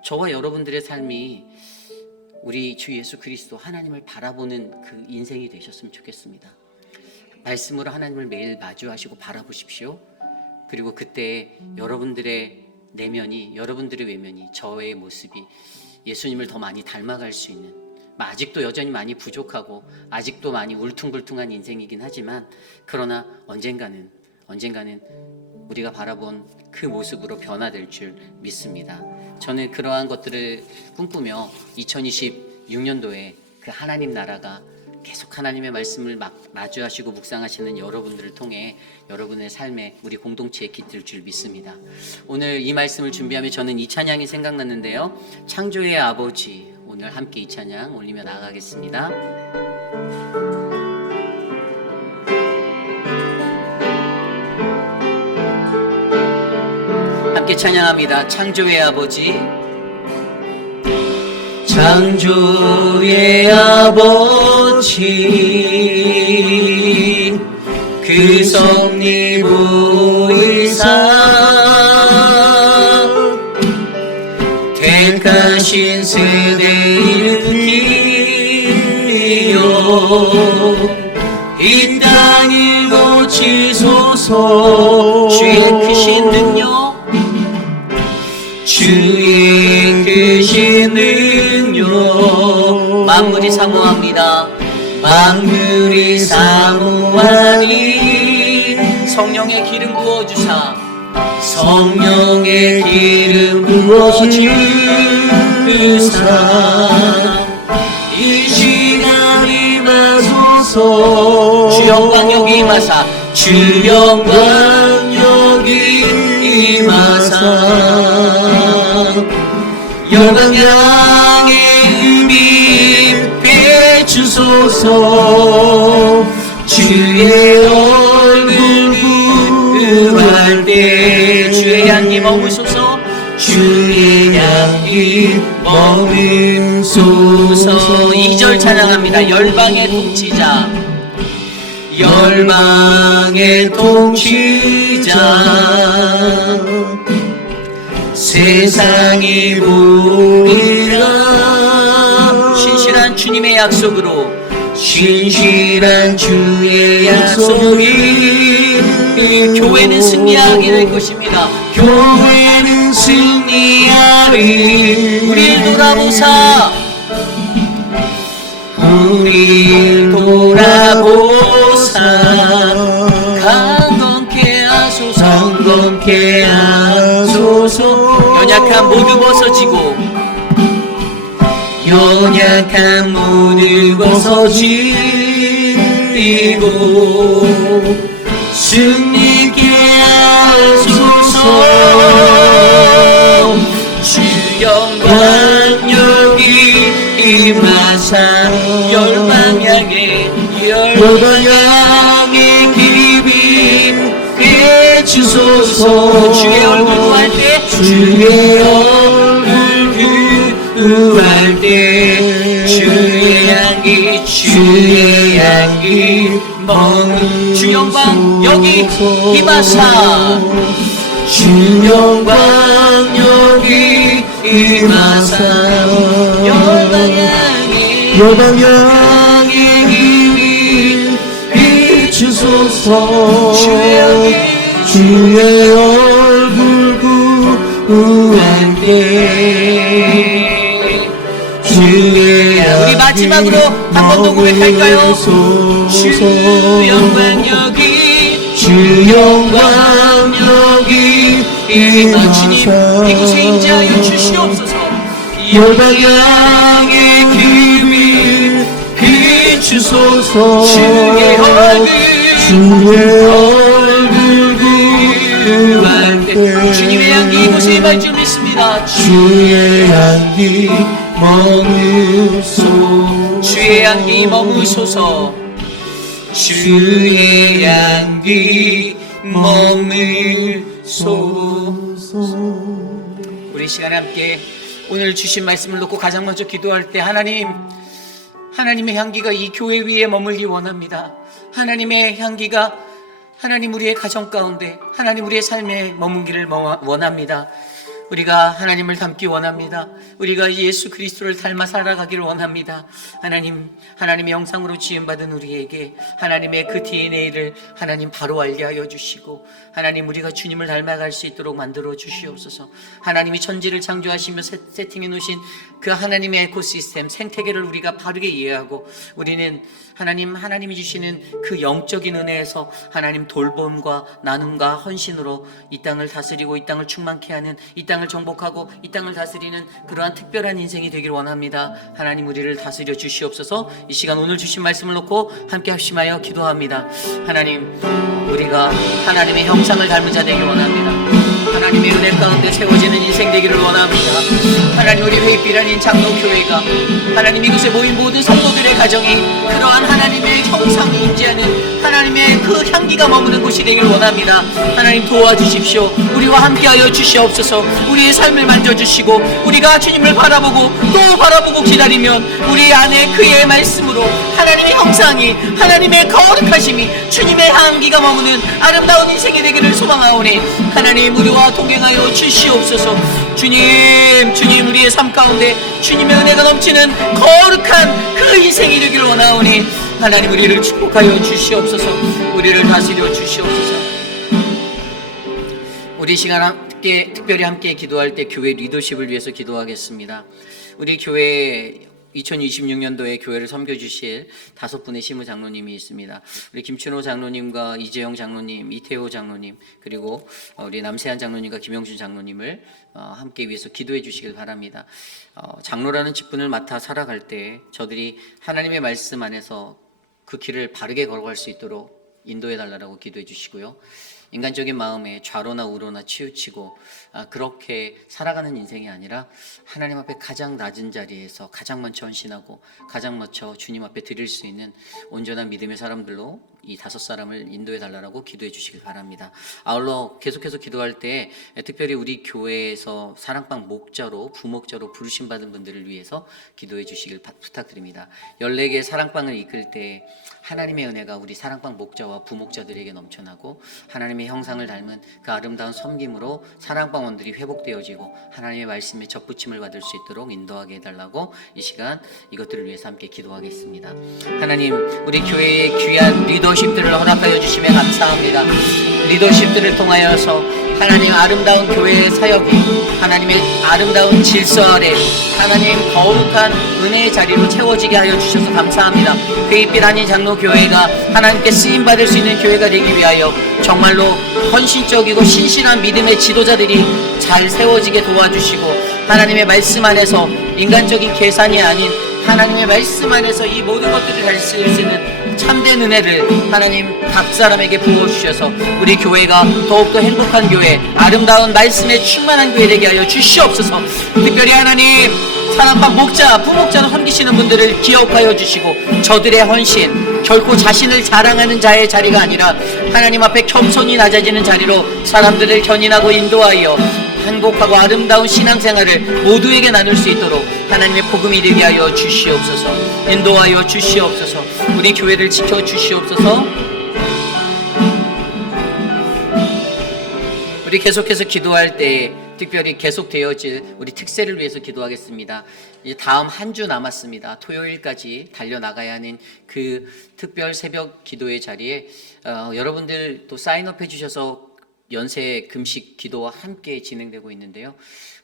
저와 여러분들의 삶이 우리 주 예수 그리스도 하나님을 바라보는 그 인생이 되셨으면 좋겠습니다. 말씀으로 하나님을 매일 마주하시고 바라보십시오. 그리고 그때 여러분들의 내면이, 여러분들의 외면이, 저의 모습이 예수님을 더 많이 닮아갈 수 있는, 아직도 여전히 많이 부족하고 아직도 많이 울퉁불퉁한 인생이긴 하지만, 그러나 언젠가는 우리가 바라본 그 모습으로 변화될 줄 믿습니다. 저는 그러한 것들을 꿈꾸며 2026년도에 그 하나님 나라가 계속 하나님의 말씀을 마주하시고 묵상하시는 여러분들을 통해 여러분의 삶에, 우리 공동체에 깃들 줄 믿습니다. 오늘 이 말씀을 준비하며 저는 이 찬양이 생각났는데요, 창조의 아버지, 오늘 함께 이 찬양 올리며 나아가겠습니다. 함께 찬양합니다. 창조의 아버지, 창조의 아버지, 그 섭리 보이사 택하신 세대를 일으키려 이 땅을 고치소서. 주의 크신 능력, 주의 크신 능력, 만물이 사모합니다. 만물이 사모하니 성령의 기름 부어주사, 성령의 기름 부어주사, 이 시간 임하소서. 주 영광 여기 임하사, 주 영광 여기 임하사, 열방향의 의미 비추소서. 주의 얼굴 구할 때 주의 양이 머무소서. 주의 양이 머무소서. 2절 찬양합니다. 열방의 통치자, 열방의 통치자, 세상이 보리라. 신실한 주님의 약속으로, 신실한 주의 약속이 교회는 승리하게 될 것입니다. 교회는 승리하리. 우리를 돌아보사, 우리를 돌아보사, 강건케 하소서, 강건케 하소서. 연약한 모두 벗어지고, 연약한 모두 벗어지고, 승리케 하소서. 주 영광 여기 임하사, 열방향의 기름 비추소서. 주의 얼굴 구할 때, 주의 얼굴 구할 때, 주의 향기 먹는 주 영광 여기 임하사, 주 영광 여기 임하사, 열방향의 기름 비추소서. 주의 얼굴 구할 때, 우리 마지막으로 한 번 더 고백할까요? 주 영광 여기, 주 주 영광 여기 주님 이곳에 임재하여 주시옵소서. 열방향의 기미 비추소서. 주의 얼굴 구할 때 주님의 향기 이곳에 임할 줄 믿습니다. 주의 향기 머무소서. 주의 향기 머무소서. 주의 향기 머무소서. 우리 시간에 함께 오늘 주신 말씀을 놓고 가장 먼저 기도할 때 하나님의 향기가 이 교회 위에 머물기 원합니다. 하나님의 향기가 하나님 우리의 가정 가운데 하나님 우리의 삶에 머물기를 원합니다. 우리가 하나님을 닮기 원합니다. 우리가 예수 그리스도를 닮아 살아가기를 원합니다. 하나님의 형상으로 지음받은 우리에게 하나님의 그 DNA를 하나님 바로 알게 하여 주시고, 하나님 우리가 주님을 닮아갈 수 있도록 만들어 주시옵소서. 하나님이 천지를 창조하시며 세팅해 놓으신 그 하나님의 에코시스템 생태계를 우리가 바르게 이해하고, 우리는 하나님이 주시는 그 영적인 은혜에서 하나님 돌봄과 나눔과 헌신으로 이 땅을 다스리고 이 땅을 충만케 하는, 이 땅을 정복하고 이 땅을 다스리는 그러한 특별한 인생이 되길 원합니다. 하나님 우리를 다스려 주시옵소서. 이 시간 오늘 주신 말씀을 놓고 함께 합심하여 기도합니다. 하나님, 우리가 하나님의 형상을 닮은 자 되길 원합니다. 하나님의 은혜 가운데 세워지는 인생 되기를 원합니다. 하나님, 우리 회의빛 아닌 장로교회가 하나님 이곳에 모인 모든 성도들의 가정이 그러한 하나님의 형상이 임재하는 하나님의 그 향기가 머무는 곳이 되길 원합니다. 하나님 도와주십시오. 우리와 함께하여 주시옵소서. 우리의 삶을 만져주시고, 우리가 주님을 바라보고 또 바라보고 기다리면 우리 안에 그의 말씀으로 하나님의 형상이, 하나님의 거룩하심이, 주님의 향기가 머무는 아름다운 인생이 되기를 소망하오니 하나님 우리와 동행하여 주시옵소서. 주님 우리의 삶 가운데 주님의 은혜가 넘치는 거룩한 그 인생이 되기를 원하오니 하나님 우리를 축복하여 주시옵소서. 우리를 다스려 주시옵소서. 우리 시간 특별히 함께 기도할 때 교회 리더십을 위해서 기도하겠습니다. 우리 교회 2026년도에 교회를 섬겨주실 5분의 시무 장로님이 있습니다. 우리 김춘호 장로님과 이재영 장로님, 이태호 장로님, 그리고 우리 남세한 장로님과 김영준 장로님을 함께 위해서 기도해 주시길 바랍니다. 장로라는 직분을 맡아 살아갈 때 저들이 하나님의 말씀 안에서 그 길을 바르게 걸어갈 수 있도록 인도해 달라고 기도해 주시고요. 인간적인 마음에 좌로나 우로나 치우치고 그렇게 살아가는 인생이 아니라 하나님 앞에 가장 낮은 자리에서 가장 먼저 헌신하고 가장 먼저 주님 앞에 드릴 수 있는 온전한 믿음의 사람들로 이 5사람을 인도해 달라고 기도해 주시길 바랍니다. 아울러 계속해서 기도할 때 특별히 우리 교회에서 사랑방 목자로, 부목자로 부르심 받은 분들을 위해서 기도해 주시길 부탁드립니다. 14개의 사랑방을 이끌 때 하나님의 은혜가 우리 사랑방 목자와 부목자들에게 넘쳐나고 하나님의 형상을 닮은 그 아름다운 섬김으로 사랑방원들이 회복되어지고 하나님의 말씀에 접붙임을 받을 수 있도록 인도하게 해달라고 이 시간 이것들을 위해서 함께 기도하겠습니다. 하나님, 우리 교회의 귀한 리더십들을 허락하여 주시며 감사합니다. 리더십들을 통하여서 하나님 아름다운 교회의 사역이 하나님의 아름다운 질서 아래 하나님 거룩한 은혜의 자리로 채워지게 하여 주셔서 감사합니다. 회의빛 아닌 장로교회가 하나님께 쓰임받을 수 있는 교회가 되기 위하여 정말로 헌신적이고 신실한 믿음의 지도자들이 잘 세워지게 도와주시고, 하나님의 말씀 안에서 인간적인 계산이 아닌 하나님의 말씀 안에서 이 모든 것들을 할 수 있는 참된 은혜를 하나님 각 사람에게 부어주셔서 우리 교회가 더욱더 행복한 교회, 아름다운 말씀에 충만한 교회 되게 하여 주시옵소서. 특별히 하나님 사랑방 목자, 부목자로 섬기시는 분들을 기억하여 주시고, 저들의 헌신 결코 자신을 자랑하는 자의 자리가 아니라 하나님 앞에 겸손히 낮아지는 자리로 사람들을 견인하고 인도하여 행복하고 아름다운 신앙생활을 모두에게 나눌 수 있도록 하나님의 복음이 되게 하여 주시옵소서. 인도하여 주시옵소서. 우리 교회를 지켜주시옵소서. 우리 계속해서 기도할 때 특별히 계속되어질 우리 특세를 위해서 기도하겠습니다. 이제 다음 한 주 남았습니다. 토요일까지 달려나가야 하는 그 특별 새벽 기도의 자리에 여러분들 또 사인업 해주셔서 연세 금식 기도와 함께 진행되고 있는데요.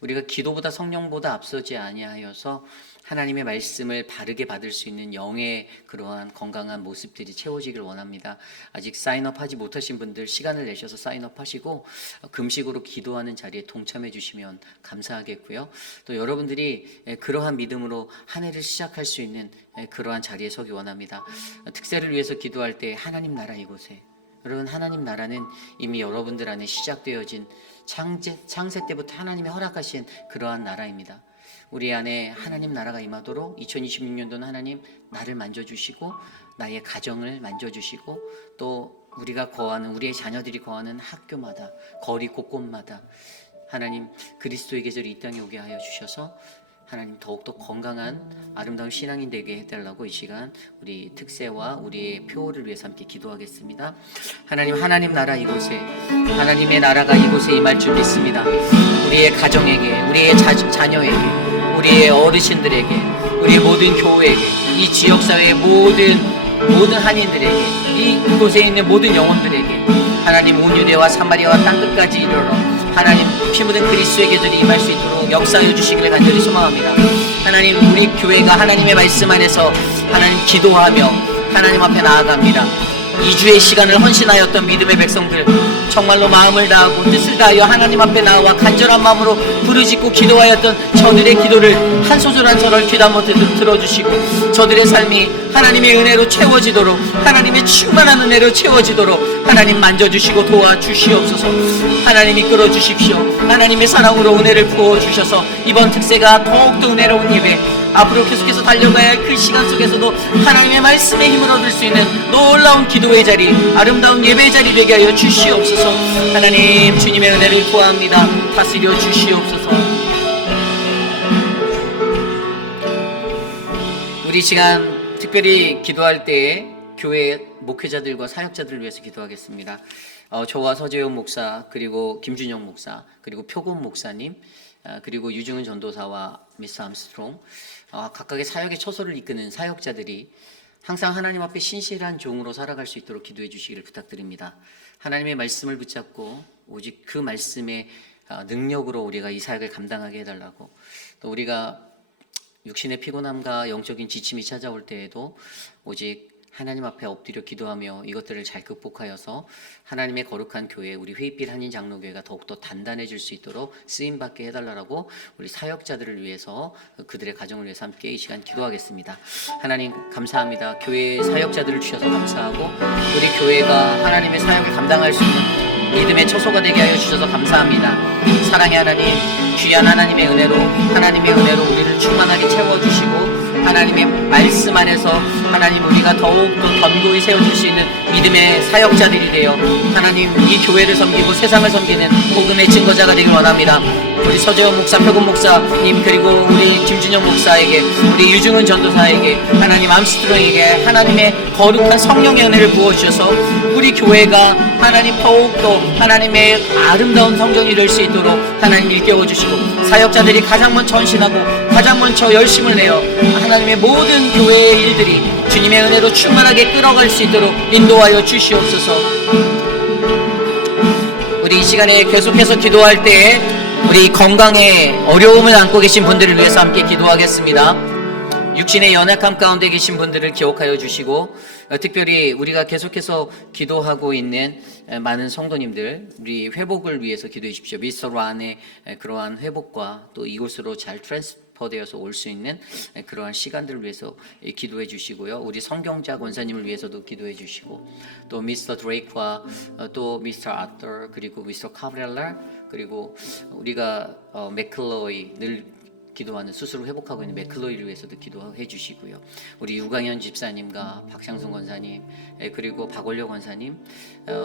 우리가 기도보다 성령보다 앞서지 아니하여서 하나님의 말씀을 바르게 받을 수 있는 영의 그러한 건강한 모습들이 채워지길 원합니다. 아직 사인업하지 못하신 분들 시간을 내셔서 사인업하시고 금식으로 기도하는 자리에 동참해 주시면 감사하겠고요. 또 여러분들이 그러한 믿음으로 한 해를 시작할 수 있는 그러한 자리에 서기 원합니다. 특세를 위해서 기도할 때 하나님 나라 이곳에, 여러분 하나님 나라는 이미 여러분들 안에 시작되어진 창세 때부터 하나님이 허락하신 그러한 나라입니다. 우리 안에 하나님 나라가 임하도록 2026년도는 하나님 나를 만져주시고 나의 가정을 만져주시고 또 우리가 거하는, 우리의 자녀들이 거하는 학교마다, 거리 곳곳마다 하나님 그리스도의 계절이 이 땅에 오게 하여 주셔서 하나님 더욱더 건강한 아름다운 신앙인 되게 해달라고 이 시간 우리 특세와 우리의 표를 위해서 함께 기도하겠습니다. 하나님 나라 이곳에, 하나님의 나라가 이곳에 임할 줄 믿습니다. 우리의 가정에게, 우리의 자녀에게, 우리의 어르신들에게, 우리의 모든 교회에게, 이 지역사회의 모든 한인들에게, 이곳에 있는 모든 영혼들에게 하나님 온 유대와 사마리아와 땅끝까지 이르러 하나님 피 묻은 그리스도의 계절이 임할 수 있도록 역사하여 주시기를 간절히 소망합니다. 하나님 우리 교회가 하나님의 말씀 안에서 하나님 기도하며 하나님 앞에 나아갑니다. 2주의 시간을 헌신하였던 믿음의 백성들, 정말로 마음을 다하고 뜻을 다하여 하나님 앞에 나와 간절한 마음으로 부르짖고 기도하였던 저들의 기도를 한 소절 한 소절 귀담아 들어주시고 저들의 삶이 하나님의 은혜로 채워지도록, 하나님의 충만한 은혜로 채워지도록 하나님 만져주시고 도와주시옵소서. 하나님 이끌어 주십시오. 하나님의 사랑으로 은혜를 부어주셔서 이번 특세가 더욱더 은혜로운 예배, 앞으로 계속해서 달려가야 할 그 시간 속에서도 하나님의 말씀에 힘을 얻을 수 있는 놀라운 기도의 자리, 아름다운 예배의 자리 되게 하여 주시옵소서. 하나님 주님의 은혜를 구합니다. 다스려 주시옵소서. 우리 시간 특별히 기도할 때에 교회 목회자들과 사역자들을 위해서 기도하겠습니다. 저와 서재용 목사, 그리고 김준영 목사, 그리고 표곤 목사님, 그리고 유중은 전도사와 미스 암스트롱, 각각의 사역의 처소를 이끄는 사역자들이 항상 하나님 앞에 신실한 종으로 살아갈 수 있도록 기도해 주시기를 부탁드립니다. 하나님의 말씀을 붙잡고 오직 그 말씀의 능력으로 우리가 이 사역을 감당하게 해달라고, 또 우리가 육신의 피곤함과 영적인 지침이 찾아올 때에도 오직 하나님 앞에 엎드려 기도하며 이것들을 잘 극복하여서 하나님의 거룩한 교회, 우리 회의필 한인 장로교회가 더욱더 단단해질 수 있도록 쓰임받게 해달라고 우리 사역자들을 위해서, 그들의 가정을 위해서 함께 이 시간 기도하겠습니다. 하나님 감사합니다. 교회 사역자들을 주셔서 감사하고 우리 교회가 하나님의 사역을 감당할 수 있는 믿음의 처소가 되게 하여 주셔서 감사합니다. 사랑의 하나님, 귀한 하나님의 은혜로 우리를 충만하게 채워주시고 하나님의 말씀 안에서 하나님 우리가 더욱더 견고히 세워줄 수 있는 믿음의 사역자들이 되어 하나님 이 교회를 섬기고 세상을 섬기는 복음의 증거자가 되길 원합니다. 우리 서재원 목사, 표곤 목사님, 그리고 우리 김준영 목사에게, 우리 유중은 전도사에게, 하나님 암스트롱에게 하나님의 거룩한 성령의 은혜를 부어주셔서 우리 교회가 하나님 더욱더 하나님의 아름다운 성전이 될 수 있도록 하나님 일깨워주시고 사역자들이 가장 먼저 헌신하고 가장 먼저 열심을 내어 하나님의 모든 교회의 일들이 주님의 은혜로 충만하게 끌어갈 수 있도록 인도하여 주시옵소서. 우리 이 시간에 계속해서 기도할 때에 우리 건강에 어려움을 안고 계신 분들을 위해서 함께 기도하겠습니다. 육신의 연약함 가운데 계신 분들을 기억하여 주시고, 특별히 우리가 계속해서 기도하고 있는 많은 성도님들, 우리 회복을 위해서 기도해 주십시오. 미스터 란의 그러한 회복과 또 이곳으로 잘 트랜스퍼되어서 올 수 있는 그러한 시간들을 위해서 기도해 주시고요. 우리 성경자 권사님을 위해서도 기도해 주시고, 또 미스터 드레이크와 또 미스터 아터, 그리고 미스터 카브렐라, 그리고 우리가 맥클로이 늘 기도하는, 스스로 회복하고 있는 맥클로이를 위해서도 기도해 주시고요. 우리 유강현 집사님과 박창순 권사님, 그리고 박원려 권사님,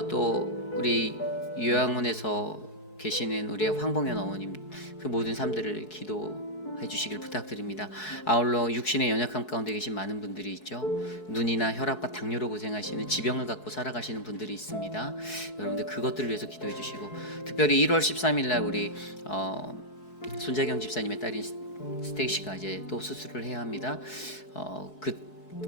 또 우리 요양원에서 계시는 우리의 황봉현 어머님, 그 모든 삶들을 기도해 주시길 부탁드립니다. 아울러 육신의 연약함 가운데 계신 많은 분들이 있죠. 눈이나 혈압과 당뇨로 고생하시는, 지병을 갖고 살아가시는 분들이 있습니다. 여러분들 그것들을 위해서 기도해 주시고, 특별히 1월 13일 날 우리 손재경 집사님의 딸인 스테이시가 이제 또 수술을 해야 합니다. 그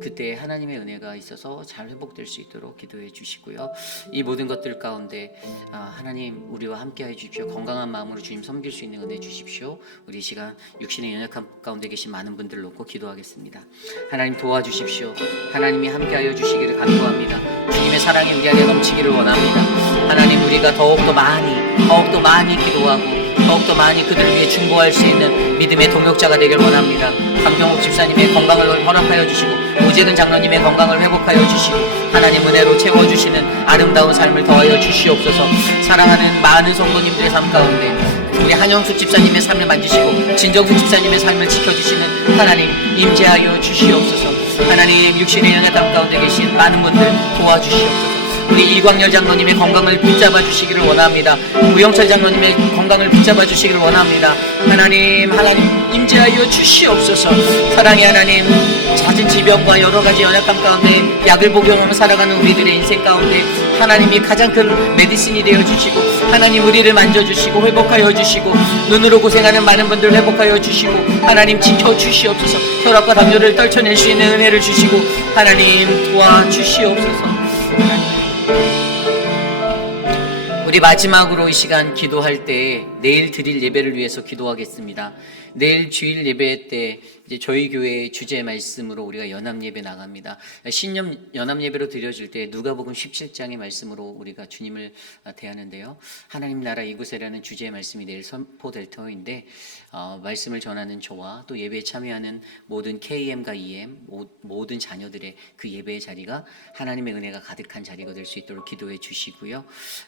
그때 하나님의 은혜가 있어서 잘 회복될 수 있도록 기도해 주시고요. 이 모든 것들 가운데 하나님 우리와 함께해 주십시오. 건강한 마음으로 주님 섬길 수 있는 은혜 주십시오. 우리 이 시간 육신의 연약함 가운데 계신 많은 분들 놓고 기도하겠습니다. 하나님 도와주십시오. 하나님이 함께하여 주시기를 간구합니다. 주님의 사랑이 우리 안에 넘치기를 원합니다. 하나님 우리가 더욱더 많이 기도하고 더욱더 많이 그들을 위해 중보할 수 있는 믿음의 동역자가 되길 원합니다. 강경옥 집사님의 건강을 허락하여 주시고 오재근 장로님의 건강을 회복하여 주시고 하나님 은혜로 채워주시는 아름다운 삶을 더하여 주시옵소서. 사랑하는 많은 성도님들의 삶 가운데 우리 한영숙 집사님의 삶을 만지시고 진정숙 집사님의 삶을 지켜주시는 하나님 임재하여 주시옵소서. 하나님 육신의 연약함 가운데 계신 많은 분들 도와주시옵소서. 우리 이광열 장로님의 건강을 붙잡아 주시기를 원합니다. 우영철 장로님의 건강을 붙잡아 주시기를 원합니다. 하나님 임재하여 주시옵소서. 사랑의 하나님, 잦은 지병과 여러 가지 연약함 가운데 약을 복용하며 살아가는 우리들의 인생 가운데 하나님이 가장 큰 메디신이 되어 주시고 하나님 우리를 만져주시고 회복하여 주시고 눈으로 고생하는 많은 분들 회복하여 주시고 하나님 지켜 주시옵소서. 혈압과 담요를 떨쳐낼 수 있는 은혜를 주시고 하나님 도와주시옵소서. 우리 마지막으로 이 시간 기도할 때 내일 드릴 예배를 위해서 기도하겠습니다. 내일 주일 예배 때 이제 저희 교회 주제 말씀으로 우리가 연합 예배 나갑니다. 신년 연합 예배로 드려질 때 누가복음 17장의 말씀으로 우리가 주님을 대하는데요. 하나님 나라 이곳에라는 주제의 말씀이 내일 선포될 터인데 말씀을 전하는 저와 또 예배에 참여하는 모든 KM과 EM 모든 자녀들의 그 예배의 자리가 하나님의 은혜가 가득한 자리가 될 수 있도록 기도해 주시고요.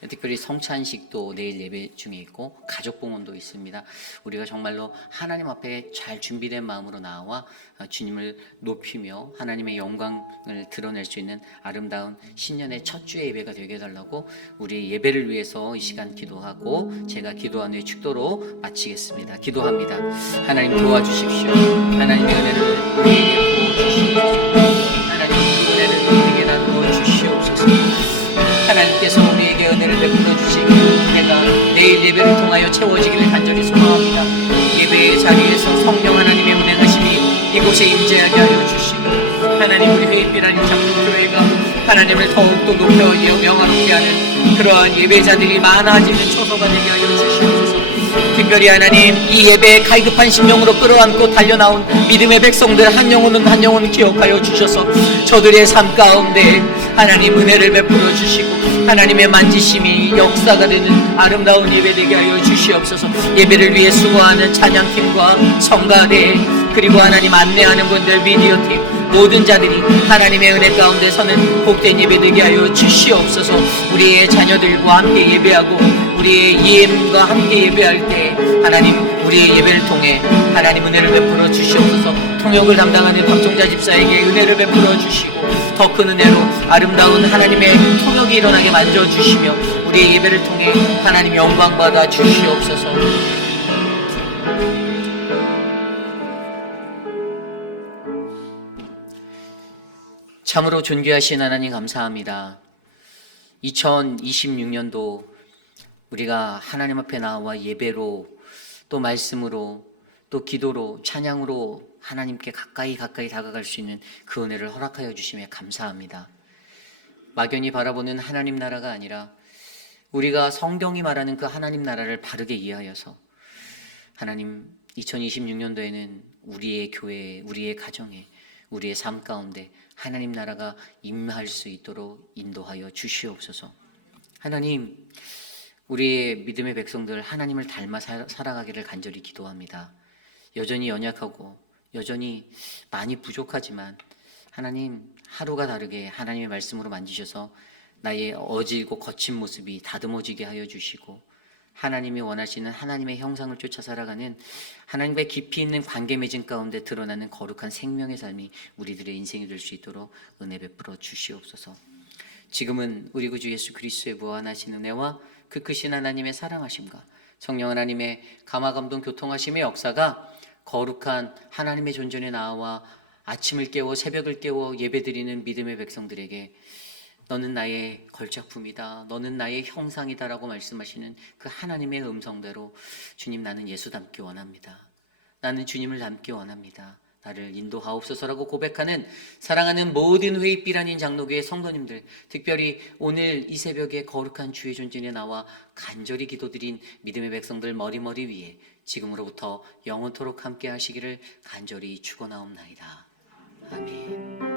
특별히 성찬식도 내일 예배 중에 있고 가족 봉헌도 있습니다. 우리가 정말로 하나님 앞에 잘 준비된 마음으로 나와 주님을 높이며 하나님의 영광을 드러낼 수 있는 아름다운 신년의 첫 주의 예배가 되게 해달라고 우리 예배를 위해서 이 시간 기도하고 제가 기도한 후에 축도로 마치겠습니다. 기도합니다. 하나님 도와주십시오. 하나님의 은혜를 우리에게 부어주시옵소서. 하나님 그 은혜를 우리에게 나누어 주시옵소서. 하나님께서 우리에게 은혜를 베풀어 주시고 은혜가 내일 예배를 통하여 채워지기를 간절히 소망합니다. 예배의 자리에서 성령 하나님의 운행하심이 이곳에 임재하게 하여 주시고 하나님 우리 회의비라는 장로교회가 하나님을 더욱더 높여 영화롭게 하는 그러한 예배자들이 많아지는 초소가 되게 하여 주시옵소서. 특별히 하나님 이 예배에 갈급한 심령으로 끌어안고 달려나온 믿음의 백성들 한 영혼은 기억하여 주셔서 저들의 삶 가운데 하나님 은혜를 베풀어 주시고 하나님의 만지심이 역사가 되는 아름다운 예배 되게 하여 주시옵소서. 예배를 위해 수고하는 찬양팀과 성가대 그리고 하나님 안내하는 분들 미디어팀 모든 자들이 하나님의 은혜 가운데 서는 복된 예배 되게 하여 주시옵소서. 우리의 자녀들과 함께 예배하고 우리의 EM과 함께 예배할 때 하나님 우리의 예배를 통해 하나님 은혜를 베풀어 주시옵소서. 통역을 담당하는 박종자 집사에게 은혜를 베풀어 주시고 더 큰 은혜로 아름다운 하나님의 통역이 일어나게 만져주시며 우리의 예배를 통해 하나님 영광 받아 주시옵소서. 참으로 존귀하신 하나님 감사합니다. 2026년도 우리가 하나님 앞에 나와 예배로 또 말씀으로 또 기도로 찬양으로 하나님께 가까이 다가갈 수 있는 그 은혜를 허락하여 주심에 감사합니다. 막연히 바라보는 하나님 나라가 아니라 우리가 성경이 말하는 그 하나님 나라를 바르게 이해하여서 하나님 2026년도에는 우리의 교회에 우리의 가정에 우리의 삶 가운데 하나님 나라가 임할 수 있도록 인도하여 주시옵소서. 하나님 우리의 믿음의 백성들 하나님을 닮아 살아가기를 간절히 기도합니다. 여전히 연약하고 여전히 많이 부족하지만 하나님 하루가 다르게 하나님의 말씀으로 만지셔서 나의 어질고 거친 모습이 다듬어지게 하여 주시고 하나님이 원하시는 하나님의 형상을 쫓아 살아가는 하나님과의 깊이 있는 관계 맺은 가운데 드러나는 거룩한 생명의 삶이 우리들의 인생이 될 수 있도록 은혜 베풀어 주시옵소서. 지금은 우리 구주 예수 그리스도의 무한하신 은혜와 그 크신 하나님의 사랑하심과 성령 하나님의 감화감동 교통하심의 역사가 거룩한 하나님의 존전에 나와 아침을 깨워 새벽을 깨워 예배드리는 믿음의 백성들에게 너는 나의 걸작품이다, 너는 나의 형상이다 라고 말씀하시는 그 하나님의 음성대로 주님 나는 예수 닮기 원합니다. 나는 주님을 닮기 원합니다. 나를 인도하옵소서라고 고백하는 사랑하는 모든 회입길 아닌 장로교회 성도님들, 특별히 오늘 이 새벽에 거룩한 주의 존전에 나와 간절히 기도드린 믿음의 백성들 머리머리 위에 지금으로부터 영원토록 함께 하시기를 간절히 축원하옵나이다. 아멘.